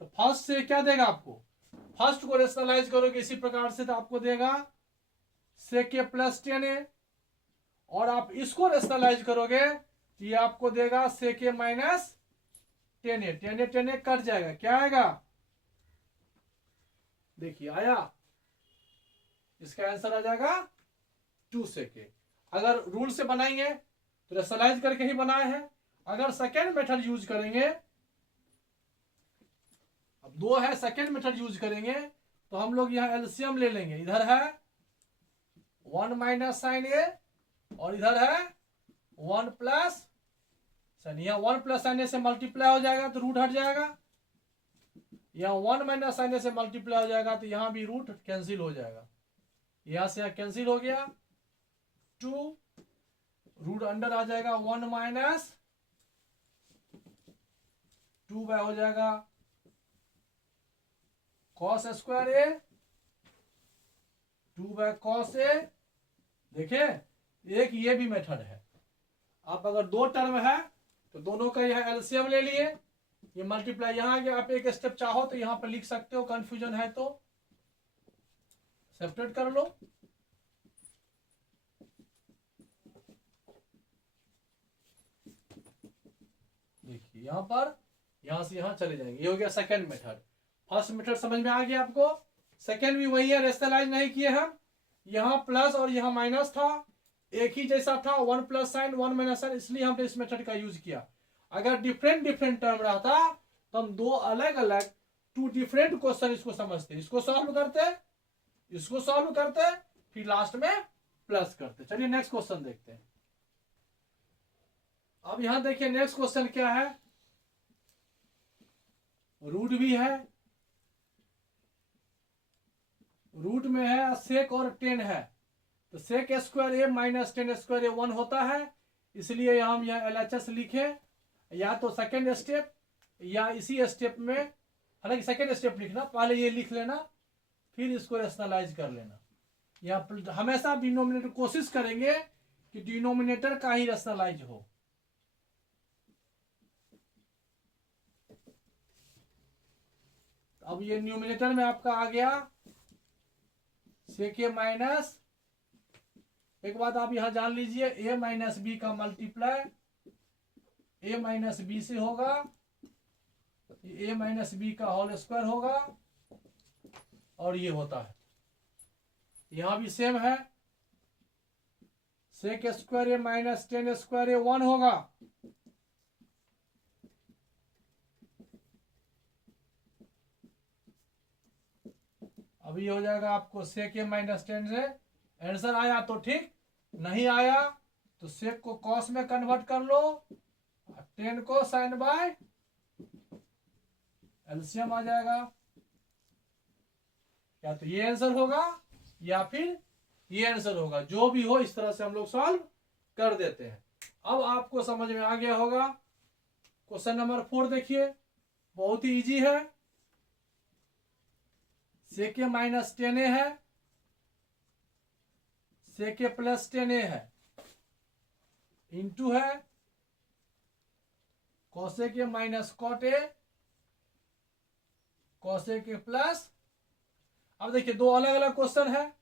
तो फर्स्ट से क्या देगा आपको, फर्स्ट को रेशनलाइज करोगे इसी प्रकार से तो आपको देगा सेक ए प्लस टेन ए, और आप इसको रेशनलाइज करोगे ये आपको देगा सेक A minus ten A, ten A ten A cut जाएगा, क्या आएगा, देखिए आया, इसका आंसर आ जाएगा 2 सेक ए। अगर रूल से बनाएंगे तो रेशनलाइज करके ही बनाए हैं, अगर सेकेंड मेथड यूज करेंगे, अब 2 है, सेकेंड मेथड यूज करेंगे तो हम लोग यहां एलसीएम ले लेंगे। इधर है 1 माइनस साइन ए और इधर है 1 प्लस साइन, यहाँ 1 प्लस साइन ए से मल्टीप्लाई हो जाएगा तो रूट हट जाएगा, यहाँ 1 माइनस साइन ए से मल्टीप्लाई हो जाएगा तो यहाँ भी रूट कैंसिल हो जाएगा, यहाँ से यहाँ कैंसिल हो गया, 2 रूट अंडर आ जाएगा 1 माइनस 2 बाय हो जाएगा cos square A, 2 by cos A. देखिए एक ये भी मेथड है, आप अगर दो टर्म है तो दोनों का यह एलसीएम ले लिए, ये मल्टीप्लाई यहाँ आ गया, आप एक स्टेप चाहो तो यहाँ पर लिख सकते हो, कंफ्यूजन है तो सेपरेट कर लो। देखिए यहाँ पर यहाँ से यहाँ चले जाएंगे, ये हो गया सेकेंड मेथड। फर्स्ट मेथड समझ में आ गया आपको, सेकेंड भी वही है, रेशनलाइज नहीं किए हम, यहाँ प्लस और यहाँ माइनस था, एक ही जैसा था, 1 प्लस साइन 1 माइनस साइन, इसलिए हमने इस मेथड का यूज किया। अगर डिफरेंट डिफरेंट टर्म रहता तो हम दो अलग अलग 2 डिफरेंट क्वेश्चन इसको समझते, इसको सॉल्व करते, इसको सॉल्व करते, फिर लास्ट में प्लस करते। चलिए नेक्स्ट क्वेश्चन देखते हैं। अब यहां देखिए नेक्स्ट क्वेश्चन क्या है, रूट भी है, रूट में है सेक और 10 है, तो सेक square A minus 10 square A 1 होता है, इसलिए हम यहाँ LHS लिखे, या तो सेकेंड स्टेप या इसी स्टेप में, हालांकि सेकेंड स्टेप लिखना, पहले ये लिख लेना फिर इसको रेशनलाइज कर लेना। या हमेशा डिनोमिनेटर कोशिश करेंगे कि डिनोमिनेटर का ही रेशनलाइज हो। अब ये न्यूमिनेटर में आपका आ गया सेक ए माइनस, एक बात आप यहां जान लीजिए, a माइनस बी का मल्टीप्लाई a माइनस बी से होगा, a माइनस बी का होल स्क्वायर होगा, और ये होता है, यहां भी सेम है, sec square A minus 10 square A 1 होगा, अभी हो जाएगा आपको सेक ए माइनस 10 से, आंसर आया तो ठीक, नहीं आया तो सेक को कॉस में कन्वर्ट कर लो, 10 को साइन बाय एलसीएम आ जाएगा, या तो ये आंसर होगा या फिर ये आंसर होगा, जो भी हो इस तरह से हम लोग सॉल्व कर देते हैं। अब आपको समझ में आ गया होगा। क्वेश्चन नंबर 4 देखिए, बहुत ही इजी है, सेक ए माइनस 10 है, सेक ए प्लस 10 है, इंटू है cosec A minus cot A, cosec A plus. अब देखिए दो अलग अलग क्वेश्चन है,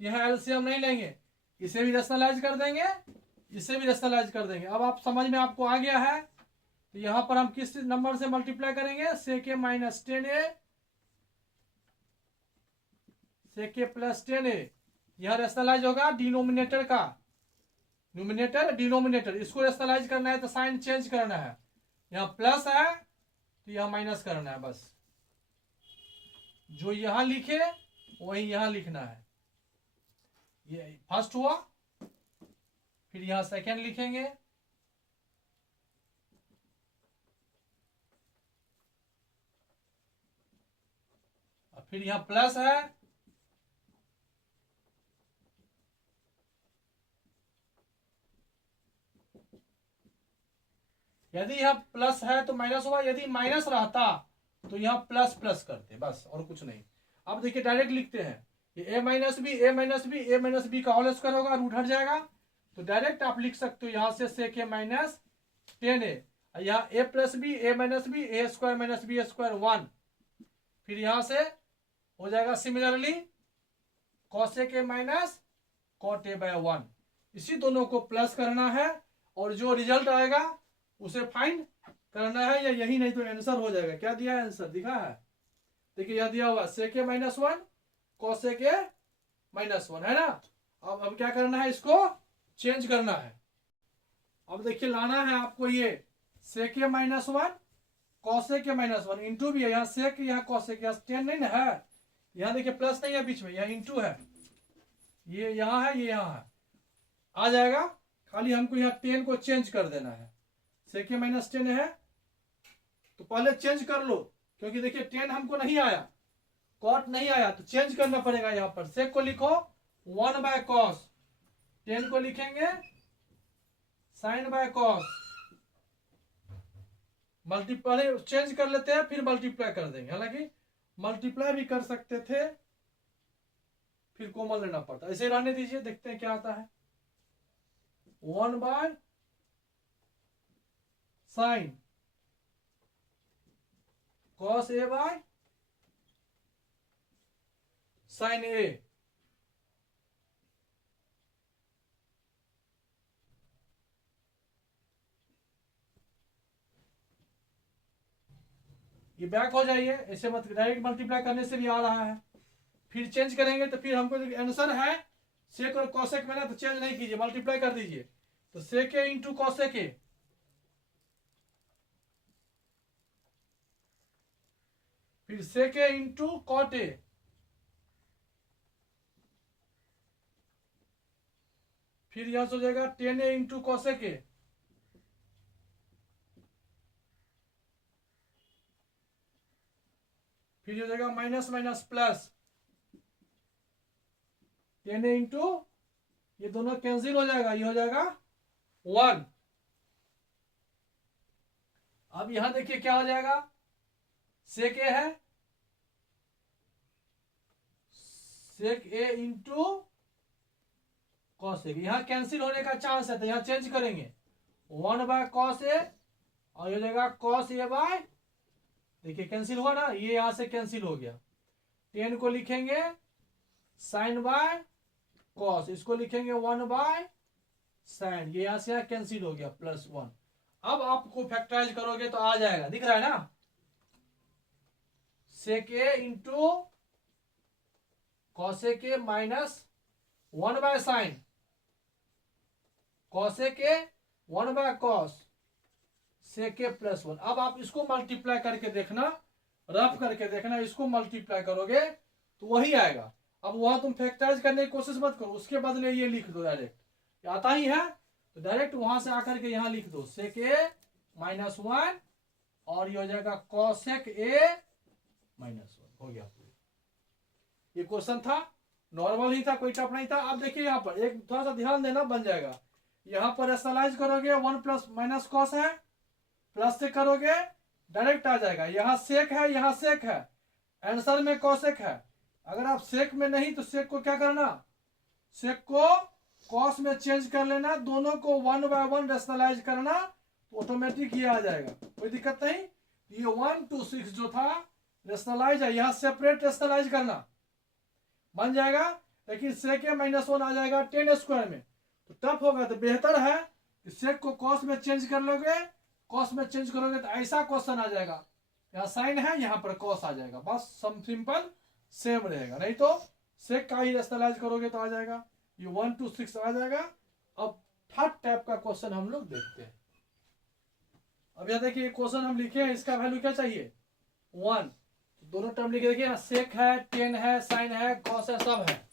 यह एलसीएम नहीं लेंगे, इसे भी रेशनलाइज कर देंगे, इसे भी रेशनलाइज कर देंगे। अब आप समझ में आपको आ गया है, तो यहां पर हम किस नंबर से मल्टीप्लाई करेंगे, सेक A minus 10 sec A plus 10, यह रेशनलाइज होगा डिनोमिनेटर का, न्यूमिनेटर डिनोमिनेटर, इसको रेशनलाइज करना है तो साइन चेंज करना है, यहां प्लस है तो यहां माइनस करना है, बस जो यहां लिखे वही यहां लिखना है। ये फर्स्ट हुआ, फिर यहां सेकेंड लिखेंगे, और फिर यहां प्लस है, यदि यहां प्लस है तो माइनस हुआ, यदि माइनस रहता तो यहां प्लस प्लस करते, बस और कुछ नहीं। अब देखिए डायरेक्ट लिखते हैं, ये A minus B A minus B A minus B का होल स्क्वायर होगा, रूट हट जाएगा, तो डायरेक्ट आप लिख सकते हो यहां से सेक ए माइनस 10, यहाँ A plus B A minus B A square minus B square 1, फिर यहां से हो जाएगा similarly cosec A minus cot A by 1, इसी दोनों को प्लस करना है और जो रिजल्ट आएगा उसे फाइंड करना है, या यही नहीं तो आंसर हो जाएगा। क्या दिया है, आंसर दिखा है, देखिए यह दिया हुआ सेक A minus 1 cosec A minus 1 है ना। अब क्या करना है, इसको चेंज करना है। अब देखिए लाना है आपको ये sec A minus 1 cosec A minus 1 into भी है, यहाँ सेक यहाँ कॉसेक, यहाँ 10 नहीं ना है, यहाँ देखिए प्लस नहीं है बीच में, यहाँ इंटू है, ये यहाँ है ये यहाँ है, आ जाएगा, खाली हमको यहाँ 10 को चेंज कर देना है, sec a माइनस 10 है, तो पहले चेंज कर लो, क्योंकि देखिए 10 हमको नहीं आया, कॉट नहीं आया, तो चेंज करना पड़ेगा। यहाँ पर सेक को लिखो 1/cos, 10 को लिखेंगे sin/cos, मल्टीप्लाई चेंज कर लेते हैं फिर मल्टीप्लाई कर देंगे। हालांकि मल्टीप्लाई भी कर सकते थे, फिर कॉमन लेना पड़ता, ऐसे रहने दीजिए, देखते हैं क्या आता है। 1/sin cos a by sin a, ये बैक हो जाइए, ऐसे मत, डायरेक्ट मल्टीप्लाई करने से भी आ रहा है, फिर चेंज करेंगे तो फिर हमको आंसर है सेक और कॉसेक में ना, तो चेंज नहीं कीजिए, मल्टीप्लाई कर दीजिए। तो सेक ए इंटू कॉसेक ए, फिर सेक ए इंटू कॉट ए, फिर यहां से हो जाएगा 10a इंटू कॉसेक ए, फिर हो जाएगा minus minus plus 10a into, ये दोनों कैंसिल हो जाएगा, ये हो जाएगा 1। अब यहां देखिए क्या हो जाएगा, सेक ए है, सेक ए इंटू कॉस ए, यहां कैंसिल होने का चांस है, तो यहां चेंज करेंगे 1/cos ए, और हो जाएगा cos a बाय, देखिए कैंसिल हुआ ना, ये यहां से कैंसिल हो गया। 10 को लिखेंगे sin/cos, इसको लिखेंगे 1/sin, ये यहां से यहां कैंसिल हो गया, +1। अब आपको फैक्टराइज करोगे तो आ जाएगा, दिख रहा है ना, sec A into cosec A minus 1/sin, cosec A 1/cos, sec A +1। अब आप इसको मल्टीप्लाई करके देखना, रफ करके देखना, इसको मल्टीप्लाई करोगे तो वही आएगा। अब वहां तुम फैक्टराइज करने की कोशिश मत करो, उसके बदले ये लिख दो डायरेक्ट, आता ही है तो डायरेक्ट वहां से आकर के यहां लिख दो सेक ए -1, और ये हो जाएगा कॉसेक ए -1, हो गया। ये क्वेश्चन था, नॉर्मल ही था, कोई टफ नहीं था। अब देखिए यहाँ पर एक थोड़ा सा ध्यान देना, बन जाएगा। यहाँ पर रैशनलाइज करोगे 1 प्लस माइनस कॉस है, प्लस से करोगे डायरेक्ट आ जाएगा। यहाँ सेक है, यहाँ सेक है, आंसर में कॉसेक है। अगर आप सेक में नहीं तो सेक को क्या करना, सेक को कॉस में चेंज कर लेना, दोनों को 1/1 रैशनलाइज करना, तो ऑटोमेटिक ये आ जाएगा, कोई दिक्कत नहीं। ये 1 to 6 जो था रैशनलाइज है, यहाँ सेपरेट रैशनलाइज करना, बन जाएगा। लेकिन सेक ए -1 आ जाएगा 10 स्क्वायर में, तो टफ होगा। तो बेहतर है कि सेक को कॉस में चेंज कर लोगे, कॉस में चेंज करोगे तो ऐसा क्वेश्चन आ जाएगा, यहाँ साइन है, यहाँ पर कॉस आ जाएगा, बस सिंपल सेम रहेगा। नहीं तो सेक का ही रैशनलाइज करोगे तो आ जाएगा, ये 1 to 6 आ जाएगा। अब थर्ड टाइप का क्वेश्चन हम लोग देखते हैं। अब यह देखिए क्वेश्चन हम लिखे हैं, इसका वैल्यू क्या चाहिए 1, दोनों टर्म लिखे, देखिए सेक है, 10 है, साइन है, कॉस है, सब है।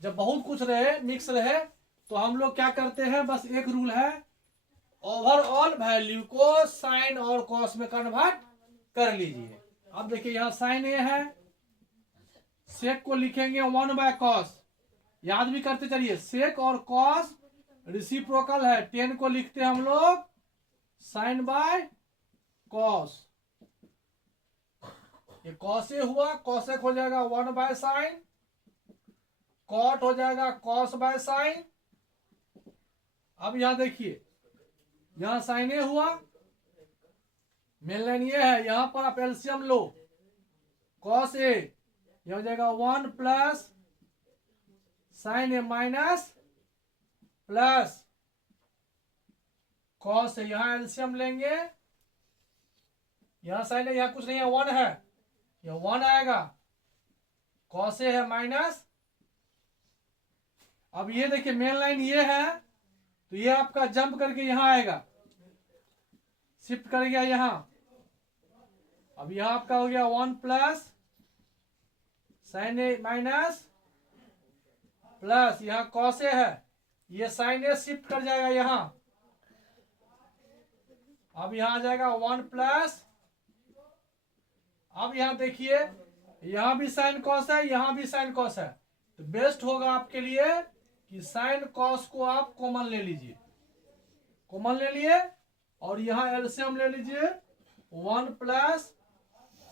जब बहुत कुछ रहे, मिक्स रहे, तो हम लोग क्या करते हैं, बस एक रूल है, ओवरऑल वैल्यू को साइन और कॉस में कन्वर्ट कर लीजिए। अब देखिए यहाँ साइन ए है, सेक को लिखेंगे 1/cos, याद भी करते चलिए, सेक और कॉस रिसिप्रोकल है। 10 को लिखते हैं हम लोग sin/cos, ये कॉस ए हुआ, कॉसेक हो जाएगा 1/sin, कॉट हो जाएगा cos/sin। अब यहां देखिए, यहां साइन ए हुआ, मेन लाइन ये है, यहां पर आप एलसीएम लो, cos ए ये हो जाएगा 1 plus sine A minus plus cos ए, यहां एलसीएम लेंगे, यहां साइन ए, यहां कुछ नहीं है, 1 है, ये 1 आएगा, cos ए है माइनस। अब ये देखिए मेन लाइन ये है, तो ये आपका जंप करके यहां आएगा, शिफ्ट कर गया यहां। अब यहां आपका हो गया 1 plus sine A minus plus, यहां cos ए है, ये साइन ए शिफ्ट कर जाएगा यहां, अब यहाँ आ जाएगा 1 प्लस, अब यहाँ देखिए यहाँ भी साइन कॉस है, यहाँ भी साइन कॉस है, तो बेस्ट होगा आपके लिए कि साइन कॉस को आप कॉमन ले लीजिए, कॉमन ले लिए और यहाँ एलसीएम ले लीजिए 1 plus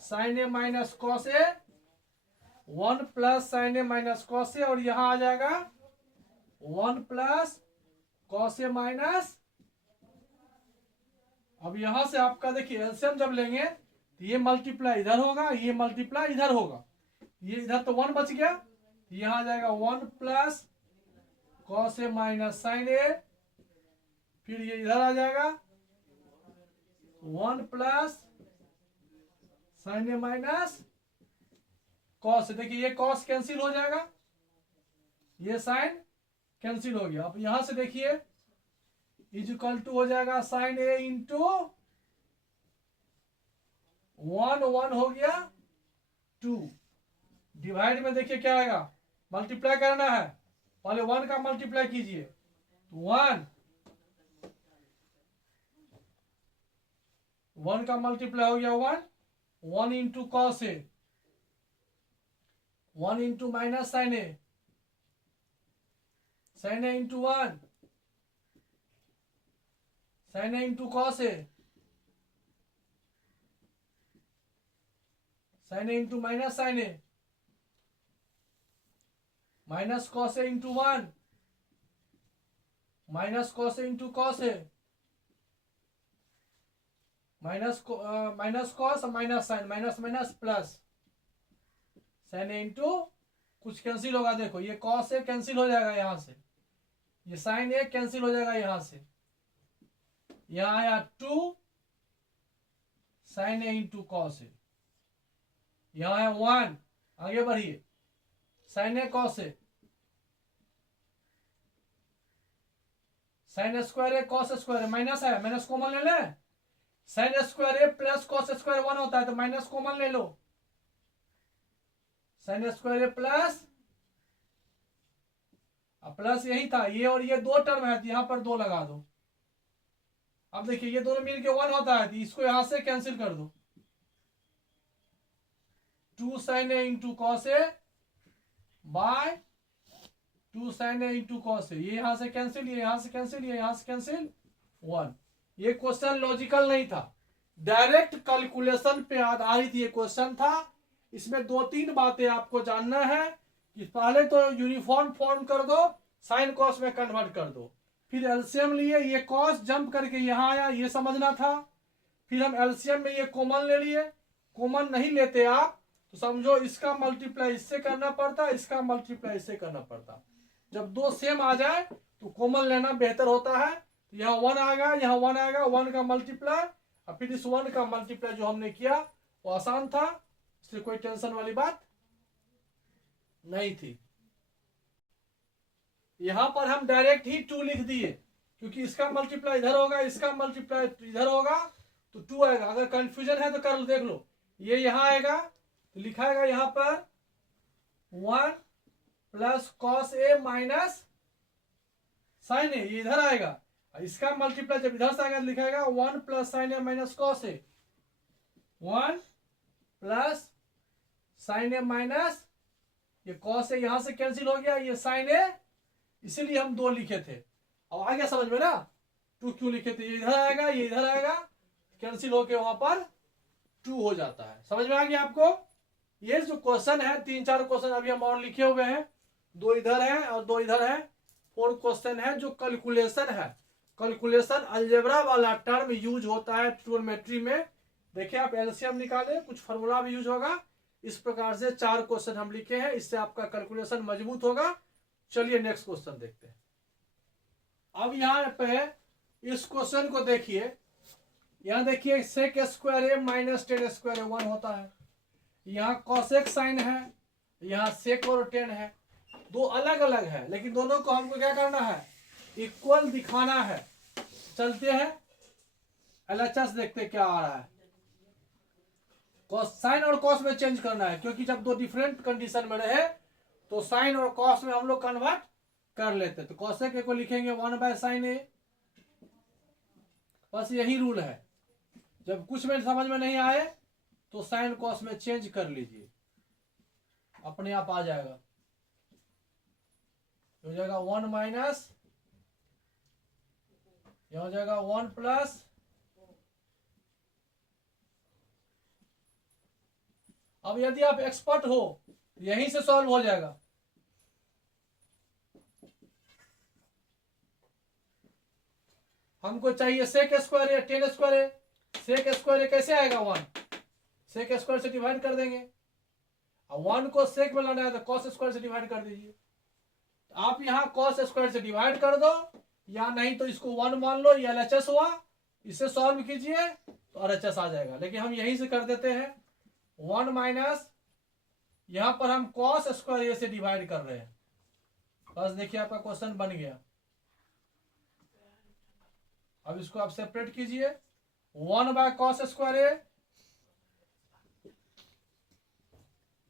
sine A minus cos A, 1 plus sine A minus cos ए, और यहाँ आ जाएगा 1 प्लस कॉस ए माइनस। अब यहां से आपका देखिए एलसीएम जब लेंगे तो ये मल्टीप्लाई इधर होगा, ये मल्टीप्लाई इधर होगा, ये इधर तो 1 बच गया, यहां आ जाएगा 1 plus cos A minus sine ए, फिर ये इधर आ जाएगा 1 plus sine A minus cos. देखिए ये कॉस कैंसिल हो जाएगा, ये साइन कैंसिल हो गया। अब यहां से देखिए इज इक्वल टू हो जाएगा साइन ए इंटू 1 1 हो गया 2, डिवाइड में देखिए क्या आएगा, मल्टीप्लाई करना है, पहले 1 का मल्टीप्लाई कीजिए, 1 का मल्टीप्लाई हो गया 1 into cos A, 1 into minus sine A, sine A into 1, sine A into cos A, sine A into minus sine A, minus cos A into 1, minus cos A into cos A, minus cos minus sine, minus minus plus, sine A into कुछ कैंसिल होगा, देखो ये कॉस ए कैंसिल हो जाएगा यहां से, ये साइन ए कैंसिल हो जाएगा यहां से, यहां आया 2 साइन ए इंटू कॉस ए, यहां आया 1, आगे बढ़िए sign A cos A, sine square A cos square, minus है माइनस कॉमन ले ले, साइन स्क्वायर ए प्लस कॉस स्क्वायर 1 होता है तो माइनस कॉमन ले लो, साइन स्क्वायर ए प्लस, प्लस यही था, ये और ये 2 टर्म है तो यहां पर 2 लगा दो। अब देखिए ये दोनों मिलके 1 होता है तो इसको यहां से कैंसिल कर दो, 2 sign A into cos A bye 2 sign A into cos ए, ये यहां से कैंसिल, ये यहां से कैंसिल, ये यहां से कैंसिल 1। ये क्वेश्चन लॉजिकल नहीं था, डायरेक्ट कैलकुलेशन पे आधारित ये क्वेश्चन था। इसमें 2-3 बातें आपको जानना है कि पहले तो यूनिफॉर्म फॉर्म कर दो, साइन कॉस में कन्वर्ट कर दो, फिर एलसीएम लिए, ये कॉस जंप करके यहां आया, ये समझना था, फिर हम एलसीएम में ये कॉमन ले लिए, कॉमन नहीं लेते आप तो समझो इसका मल्टीप्लाई इससे करना पड़ता, इसका मल्टीप्लाई इससे करना पड़ता। जब 2 सेम आ जाए तो कॉमन लेना बेहतर होता है, तो यहाँ 1 आएगा, यहाँ 1 आएगा, 1 का मल्टीप्लाई और फिर इस 1 का मल्टीप्लाई जो हमने किया वो आसान था, इसलिए कोई टेंशन वाली बात नहीं थी। यहां पर हम डायरेक्ट ही 2 लिख दिए क्योंकि इसका मल्टीप्लाई इधर होगा, इसका मल्टीप्लाई इधर होगा तो 2 आएगा। अगर कंफ्यूजन है तो कर लो, देख लो, ये यहां आएगा तो लिखाएगा यहां पर 1 plus cos A minus sine ए, ये इधर आएगा, इसका मल्टीप्लाई जब इधर से आएगा तो लिखाएगा 1 plus sine A minus cos A, 1 plus sine A minus, ये कॉस ए यहां से कैंसिल हो गया, ये साइन ए, इसीलिए हम 2 लिखे थे। अब आ गया समझ में ना 2 क्यों लिखे थे, ये इधर आएगा, ये इधर आएगा, कैंसिल होके वहां पर 2 हो जाता है। समझ में आ गया आपको? ये जो क्वेश्चन है 3-4 क्वेश्चन अभी हम और लिखे हुए हैं, 2 इधर है और 2 इधर है, 4 क्वेश्चन है जो कैलकुलेशन है। कैलकुलेशन अलजेब्रा वाला टर्म यूज होता है ट्रिग्नोमेट्री में। देखिए आप एलसीएम निकाले, कुछ फॉर्मूला भी यूज होगा। इस प्रकार से 4 क्वेश्चन हम लिखे हैं, इससे आपका कैलकुलेशन मजबूत होगा। चलिए नेक्स्ट क्वेश्चन देखते हैं। अब यहाँ पे इस क्वेश्चन को देखिए, यहाँ देखिए सेक square A minus ten square A 1 होता है, यहाँ कॉसेक साइन है, यहाँ सेक और टेन है, 2 अलग अलग है, लेकिन दोनों को हमको क्या करना है, इक्वल दिखाना है। चलते हैं एलएचएस देखते क्या आ रहा है। कॉस साइन और कॉस में चेंज करना है, क्योंकि जब 2 डिफरेंट कंडीशन में रहे तो साइन और कॉस में हम लोग कन्वर्ट कर लेते हैं। तो कॉसेक को लिखेंगे 1 बाय साइन ए, बस यही रूल है। जब कुछ में समझ में नहीं आए तो साइन कॉस में चेंज कर लीजिए, अपने आप आ जाएगा। हो जाएगा 1 माइनस, यह हो जाएगा 1 प्लस, अब यदि आप एक्सपर्ट हो यहीं से सॉल्व हो जाएगा। हमको चाहिए सेक स्क्वायर है, टेन स्क्वायर है, सेक स्क्वायर कैसे आएगा 1, सेक स्क्वायर से डिवाइड कर देंगे, और 1 को सेक में लाना है तो कॉस स्क्वायर से डिवाइड कर दीजिए। आप यहाँ कॉस स्क्वायर से डिवाइड कर दो, या नहीं तो इसको 1 मान लो, ये एलएचएस हुआ, इसे सॉल्व कीजिए तो आरएचएस आ जाएगा। लेकिन हम यहीं से कर देते हैं 1 माइनस, यहां पर हम कॉस स्क्वायर ए से डिवाइड कर रहे हैं। बस देखिए आपका क्वेश्चन बन गया। अब इसको आप सेपरेट कीजिए, 1 by cos square A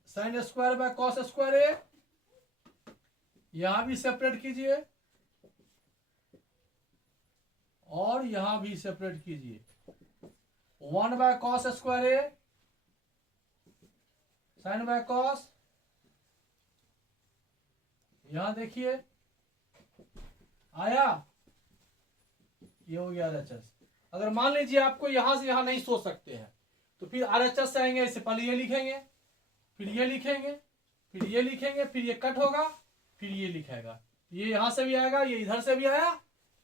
sine square by cos square A, यहां भी सेपरेट कीजिए और यहां भी सेपरेट कीजिए। 1 by cos square A sine by cos, यहां देखिए आया, ये हो गया आरएचएस। अगर मान लीजिए आपको यहां से यहां नहीं सोच सकते हैं तो फिर आरएचएस से आएंगे, इससे पहले ये लिखेंगे, फिर ये लिखेंगे, फिर ये लिखेंगे, फिर ये कट होगा, फिर ये लिखेगा, ये यहां से भी आएगा, ये इधर से भी आया,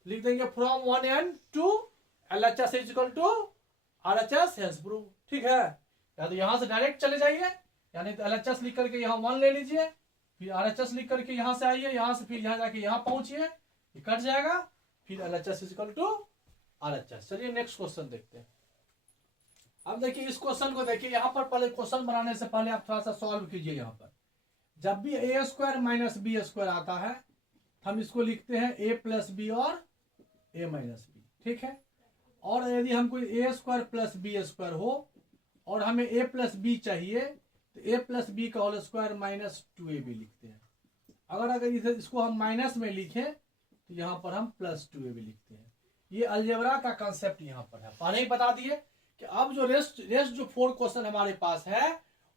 लिख देंगे from 1 and to LHS is equal to RHS has prove. ठीक है, या तो यहां से डायरेक्ट चले जाइए, यानी तो एलएचएस लिख करके यहां 1 ले लीजिए, फिर आरएचएस लिख करके यहां से आइए, यहां से फिर यहां जाके यहां पहुंचिए, ये कट जाएगा, फिर LHS is equal to RHS. चलिए नेक्स्ट क्वेश्चन देखते हैं। अब देखिए इस क्वेश्चन को देखिए, यहां पर पहले क्वेश्चन बनाने से पहले आप थोड़ा सा सॉल्व कीजिए। यहां पर जब भी ए स्क्वायर माइनस बी स्क्वायर आता है हम इसको लिखते हैं ए प्लस बी और ए माइनस बी। ठीक है, और यदि हमको ए स्क्वायर प्लस बी स्क्वायर हो और हमें ए प्लस बी चाहिए तो ए प्लस बी का होल स्क्वायर माइनस 2ab लिखते हैं। अगर इधर इसको हम माइनस में लिखें तो यहाँ पर हम प्लस 2ab लिखते हैं। ये अलजेब्रा का कंसेप्ट यहाँ पर है, पहले ही बता दिए कि अब जो रेस्ट जो 4 क्वेश्चन हमारे पास है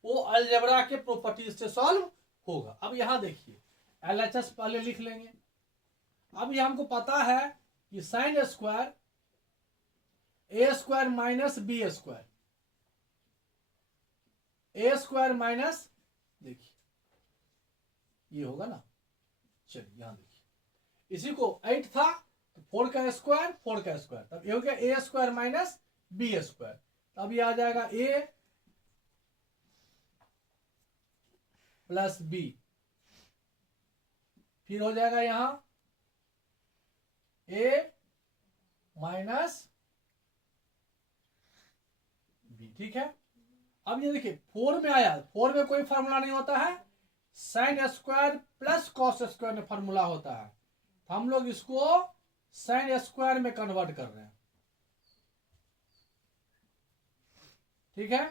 वो अलजेब्रा के प्रॉपर्टीज से सॉल्व होगा। अब यहाँ देखिए एलएचएस पहले लिख लेंगे। अब ये हमको पता है कि sine square A square minus B square, A square minus, देखिए ये होगा ना। चलिए यहां देखिए, इसी को 8 था तो 4 का स्क्वायर 4 का स्क्वायर, तब ये हो गया A square minus B square, तब ये आ जाएगा ए प्लस बी, फिर हो जाएगा यहां ए माइनस बी। ठीक है, अब ये देखिए 4 में आया, 4 में कोई फार्मूला नहीं होता है, sine square plus cos square में फार्मूला होता है, तो हम लोग इसको साइन स्क्वायर में कन्वर्ट कर रहे हैं। ठीक है,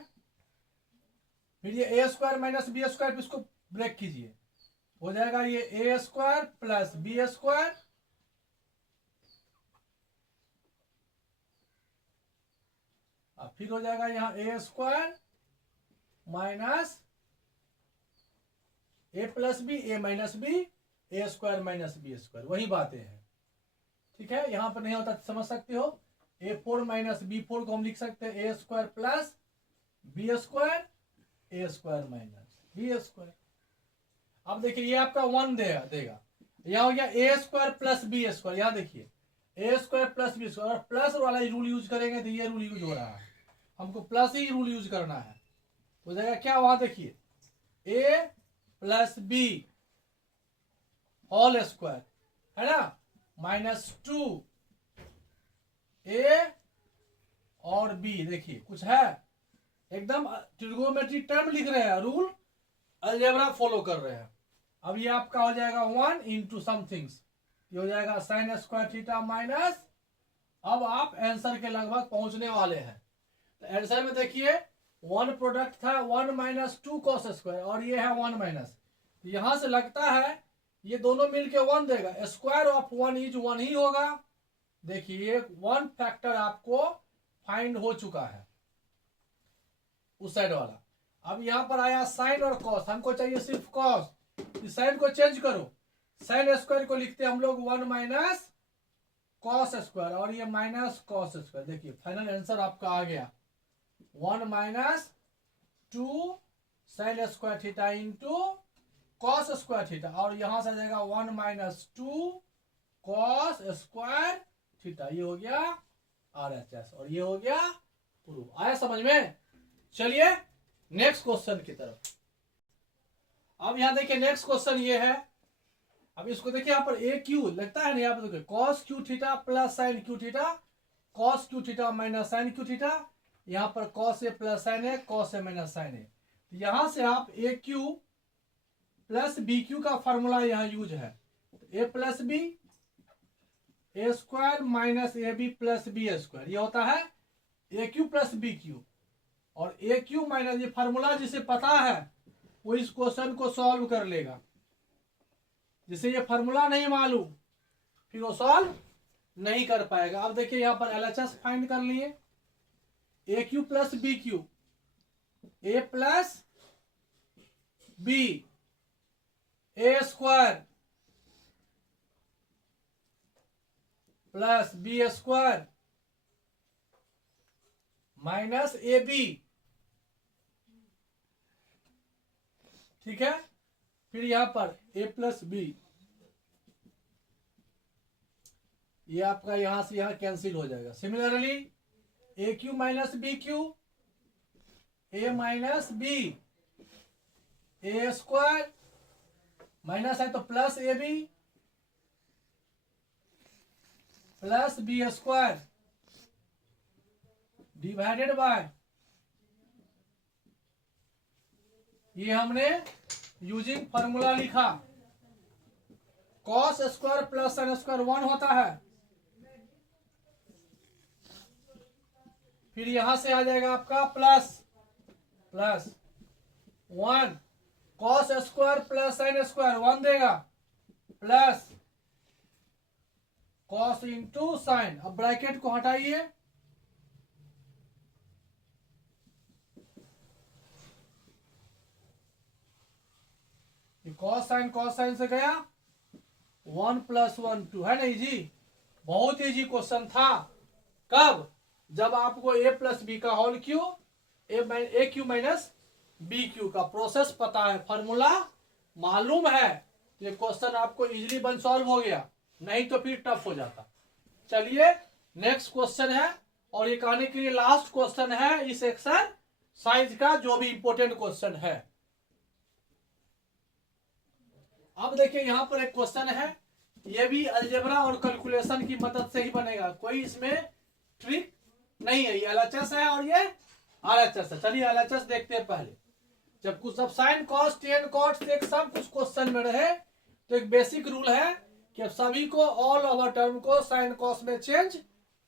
फिर ये ए स्क्वायर माइनस बी स्क्वायर, इसको ब्रेक कीजिए, हो जाएगा ये ए स्क्वायर प्लस बी स्क्वायर, अब फिर हो जाएगा यहां ए square minus A plus B, A minus B, A square minus B square, वही बातें हैं। ठीक है, यहां पर नहीं होता समझ सकते हो, a4 माइनस b4 को हम लिख सकते हैं A square plus B square, A square minus B square. अब देखिए ये आपका 1 देगा, यहां हो गया A square plus B square, यहां देखिए A square plus B square, plus वाला रूल यूज करेंगे तो ये रूल यूज हो रहा है, हमको प्लस ही रूल यूज करना है। हो जाएगा क्या, वहां देखिए ए प्लस बी होल स्क्वायर है ना, माइनस 2 ए और बी, देखिए कुछ है एकदम ट्रिगोनोमेट्री टर्म लिख रहे हैं, रूल अलजेब्रा फॉलो कर रहे हैं। अब ये आपका हो जाएगा 1 इंटू समथिंग्स, ये हो जाएगा साइन स्क्वायर थीटा माइनस, अब आप आंसर के लगभग पहुंचने वाले हैं। तो आंसर में देखिए 1 प्रोडक्ट था 1 माइनस 2 कॉस स्क्वायर और ये है 1 माइनस, तो यहां से लगता है ये दोनों मिलके 1 देगा, स्क्वायर ऑफ 1 इज 1 ही होगा। देखिए 1 फैक्टर आपको फाइंड हो चुका है, उस साइड वाला। अब यहां पर आया साइन और कॉस, हमको चाहिए सिर्फ कॉस। इस साइन को चेंज करो, साइन स्क्वायर को लिखते हैं हम लोग 1 माइनस कॉस स्क्वायर, और ये माइनस कॉस स्क्वायर। देखिए फाइनल आंसर आपका आ गया 1 minus 2 sine square theta into cos square theta, और यहां से आ जाएगा 1 माइनस 2 कॉस स्क्वायर थीटा। ये हो गया RHS और ये हो गया प्रूफ। आया समझ में? चलिए नेक्स्ट क्वेश्चन की तरफ। अब यहां देखिए नेक्स्ट क्वेश्चन ये है। अब इसको देखिए यहाँ पर ए क्यू लगता है ना, यहाँ पर देखिए cos cube theta plus sine cube theta, cos cube theta minus sine cube theta, यहाँ पर cos A plus sine A, cos A minus sine A. यहां से आप A cube plus B cube का फॉर्मूला यहाँ यूज है। A plus B A square minus A B plus B square, ये होता है A cube plus B cube. और ए क्यू माइनस, ये फार्मूला जिसे पता है वो इस क्वेश्चन को सॉल्व कर लेगा। जिसे ये फार्मूला नहीं मालूम फिर वो सॉल्व नहीं कर पाएगा। अब देखिए यहां पर LHS फाइंड कर लिए, A cube plus B cube, A plus B A square plus B square minus A B, ठीक है। फिर यहां पर ए प्लस बी, ये आपका यहां से यहां कैंसिल हो जाएगा। Similarly A cube minus B cube, A minus B A square, minus है तो plus A B plus B square divided by, ये हमने यूजिंग फॉर्मूला लिखा। Cos square plus sine square 1 होता है। फिर यहां से आ जाएगा आपका plus 1, cos square plus sine square 1 देगा, प्लस कॉस इंटू साइन। अब ब्रैकेट को हटाइए, कॉस साइन से गया 1 प्लस 1 2, है ना इजी? बहुत इजी क्वेश्चन था। कब? जब आपको ए प्लस बी का होल क्यू, ए क्यू माइनस बी क्यू का प्रोसेस पता है, फॉर्मूला मालूम है, ये क्वेश्चन आपको इजीली बन सॉल्व हो गया, नहीं तो फिर टफ हो जाता। चलिए नेक्स्ट क्वेश्चन है, और ये कहने के लिए लास्ट क्वेश्चन है इस एक्सरसाइज का, जो भी इंपॉर्टेंट क्वेश्चन है। अब देखिए यहां पर एक क्वेश्चन है, ये भी अलजेब्रा और कैलकुलेशन की मदद से ही बनेगा, कोई इसमें ट्रिक नहीं है। ये LHS है और ये RHS है। चलिए LHS देखते हैं पहले। जब कुछ सब sine cos tan cot sec सब कुछ क्वेश्चन में रहे तो एक बेसिक रूल है कि अब सभी को ऑल ओवर टर्म को साइन कॉस में चेंज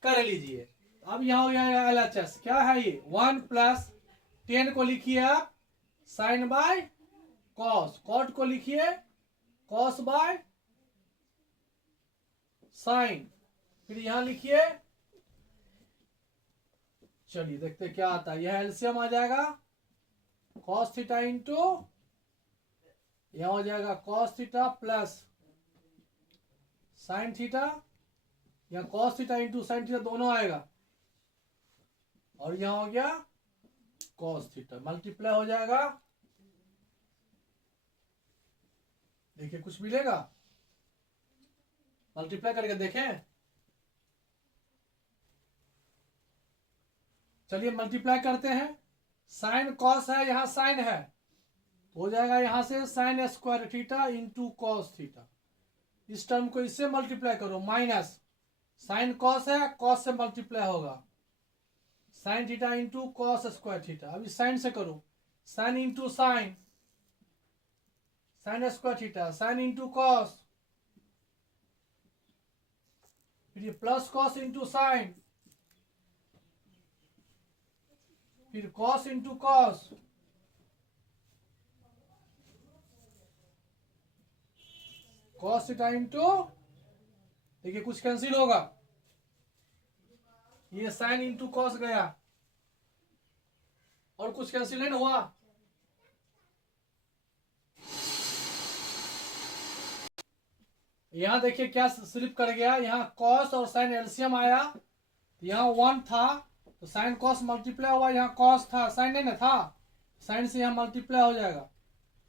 कर लीजिए। अब यहाँ हो गया LHS, क्या है ये 1 प्लस 10 को लिखिए आप साइन बाय कॉस, कॉट को लिखिए कॉस बाय साइन, फिर यहां लिखिए, चलिए देखते क्या आता है। यह एलसीएम आ जाएगा कॉस थीटा इंटू, यहां हो जाएगा cos theta plus sine theta, यहां cos theta into sine theta दोनों आएगा, और यहां हो गया कॉस थीटा, मल्टीप्लाई हो जाएगा। देखिए कुछ मिलेगा, मल्टीप्लाई करके देखें। चलिए मल्टीप्लाई करते हैं, साइन कॉस है, यहां साइन है, हो जाएगा यहां से sine square theta into cos theta. इस टर्म को इससे मल्टीप्लाई करो, माइनस साइन कॉस है, कॉस से मल्टीप्लाई होगा sine theta into cos square theta. अब इस साइन से करो, sine into sine, sine square theta, sine into cos, फिर ये प्लस कॉस इंटू साइन, फिर cos into cos, cos theta into, देखिए कुछ कैंसिल होगा, ये साइन इंटू कॉस गया, और कुछ कैंसिल नहीं हुआ। यहां देखिए क्या स्लिप कर गया, यहाँ कॉस और साइन एलसीएम आया, यहाँ 1 था तो साइन कॉस मल्टीप्लाई हुआ, यहाँ कॉस था साइन नहीं ना था, साइन से यहाँ मल्टीप्लाई हो जाएगा,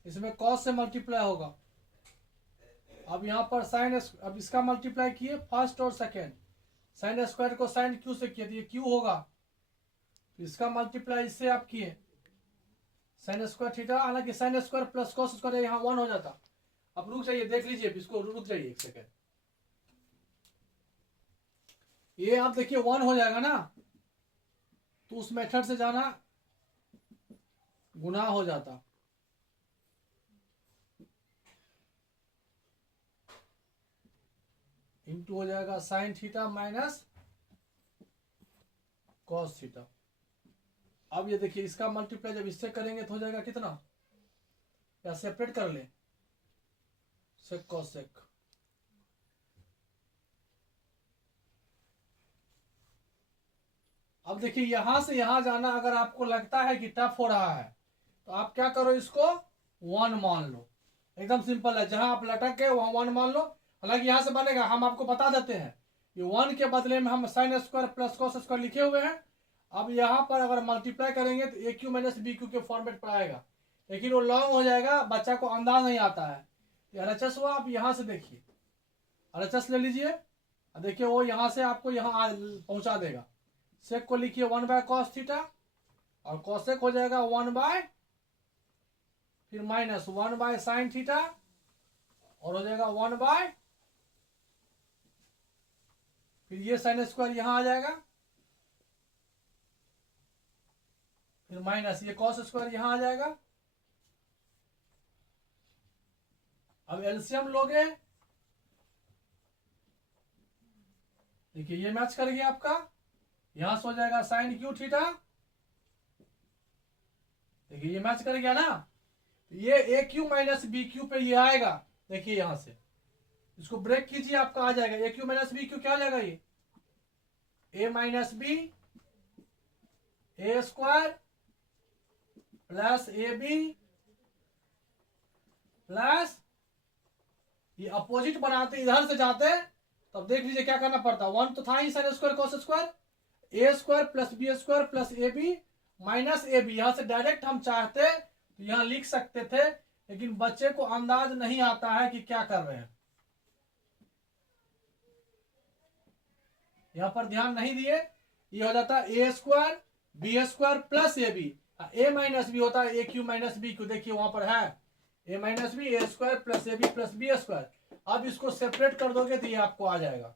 इसमें कॉस से मल्टीप्लाई होगा। अब यहाँ पर साइन, अब इसका मल्टीप्लाई किए फर्स्ट और सेकेंड, साइन स्क्वायर को साइन क्यू से किए तो ये क्यू होगा, तो इसका मल्टीप्लाई इससे आप किए साइन स्क्वायर थीटा, हालांकि sine square plus cos square यहाँ 1 हो जाता। अब रुक जाइए, देख लीजिए इसको, रुक जाइए एक सेकेंड, ये आप देखिए 1 हो जाएगा ना, तो उस मेथड से जाना गुना हो जाता। इंटू हो जाएगा sine theta minus cos theta. अब ये देखिए इसका मल्टीप्लाई जब इससे करेंगे तो हो जाएगा कितना, या सेपरेट कर ले, सेक कॉस सेक। अब देखिए यहां से यहां जाना अगर आपको लगता है कि टफ हो रहा है तो आप क्या करो, इसको 1 मान लो, एकदम सिंपल है, जहां आप लटक गए वहां 1 मान लो। हालांकि यहां से बनेगा, हम आपको बता देते हैं, ये 1 के बदले में हम sine square plus cos square लिखे हुए हैं। अब यहां पर अगर मल्टीप्लाई करेंगे तो ए क्यू माइनस बी क्यू के फॉर्मेट पर आएगा, लेकिन वो लॉन्ग हो जाएगा, बच्चा को अंदाज नहीं आता है। RHS हुआ, आप यहां से देखिए RHS ले लीजिए, देखिए वो यहां से आपको यहां पहुंचा देगा। सेक को लिखिए 1 बाय कॉस थीटा, और कॉसेक हो जाएगा 1 बाय फिर माइनस 1 बाय साइन थीटा, और हो जाएगा 1 बाय फिर ये साइन स्क्वायर यहां आ जाएगा, फिर माइनस ये कॉस स्क्वायर यहां आ जाएगा। अब एलसीएम लोगे, देखिए ये मैच कर गया आपका, यहां से हो जाएगा साइन क्यू थीटा, देखिए ये मैच कर गया ना, ये ए क्यू माइनस बी क्यू पे ये आएगा, देखिए यहां से इसको ब्रेक कीजिए, आपका आ जाएगा A cube minus B cube, क्या आ जाएगा ये A minus B A square plus A B plus, ये अपोजिट बनाते इधर से जाते, तब देख लीजिए क्या करना पड़ता, 1 तो था ही sine square cos square, A square plus B square plus A B minus A B. यहां से डायरेक्ट हम चाहते तो यहां लिख सकते थे, लेकिन बच्चे को अंदाज नहीं आता है कि क्या कर रहे हैं, यहां पर ध्यान नहीं दिए, ये हो जाता है A square B square plus A B, A minus B होता है A cube minus B cube, देखिए वहां पर है A minus B A square plus A B plus B square. अब इसको सेपरेट कर दोगे तो ये आपको आ जाएगा,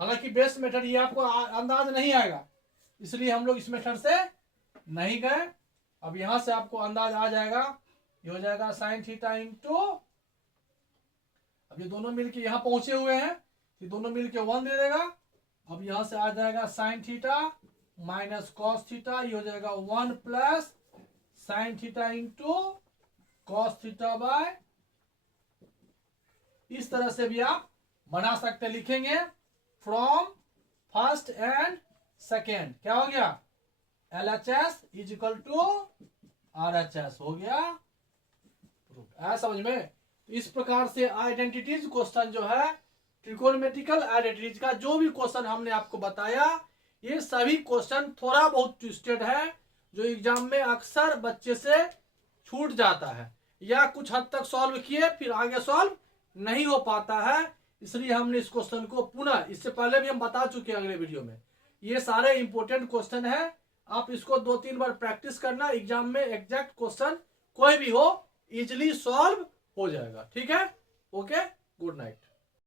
हालांकि बेस्ट मेथड ये आपको अंदाज नहीं आएगा, इसलिए हम लोग इस मेथड से नहीं गए। अब यहां से आपको अंदाज आ जाएगा, ये हो जाएगा साइन थीटा इंटू, अब ये दोनों मिलके यहां पहुंचे हुए हैं, ये दोनों मिलके 1 दे देगा। अब यहां से आ जाएगा sine theta minus cos theta, ये हो जाएगा 1 plus sine theta into cos theta by, इस तरह से भी आप बना सकते, लिखेंगे फ्रॉम फर्स्ट एंड सेकेंड, क्या हो गया LHS is equal to RHS, हो गया प्रूफ, समझ में। तो इस प्रकार से आइडेंटिटीज क्वेश्चन जो है, ट्रिकोनोमेट्रिकल आइडेंटिटीज का जो भी क्वेश्चन हमने आपको बताया, ये सभी क्वेश्चन थोड़ा बहुत ट्विस्टेड है, जो एग्जाम में अक्सर बच्चे से छूट जाता है, या कुछ हद तक सॉल्व किए फिर आगे सॉल्व नहीं हो पाता है, इसलिए हमने इस क्वेश्चन को पुनः, इससे पहले भी हम बता चुके हैं अगले वीडियो में, ये सारे इंपॉर्टेंट क्वेश्चन है, आप इसको 2-3 बार प्रैक्टिस करना, एग्जाम में एग्जैक्ट क्वेश्चन कोई भी हो इजिली सॉल्व हो जाएगा, ठीक है। Okay, good night.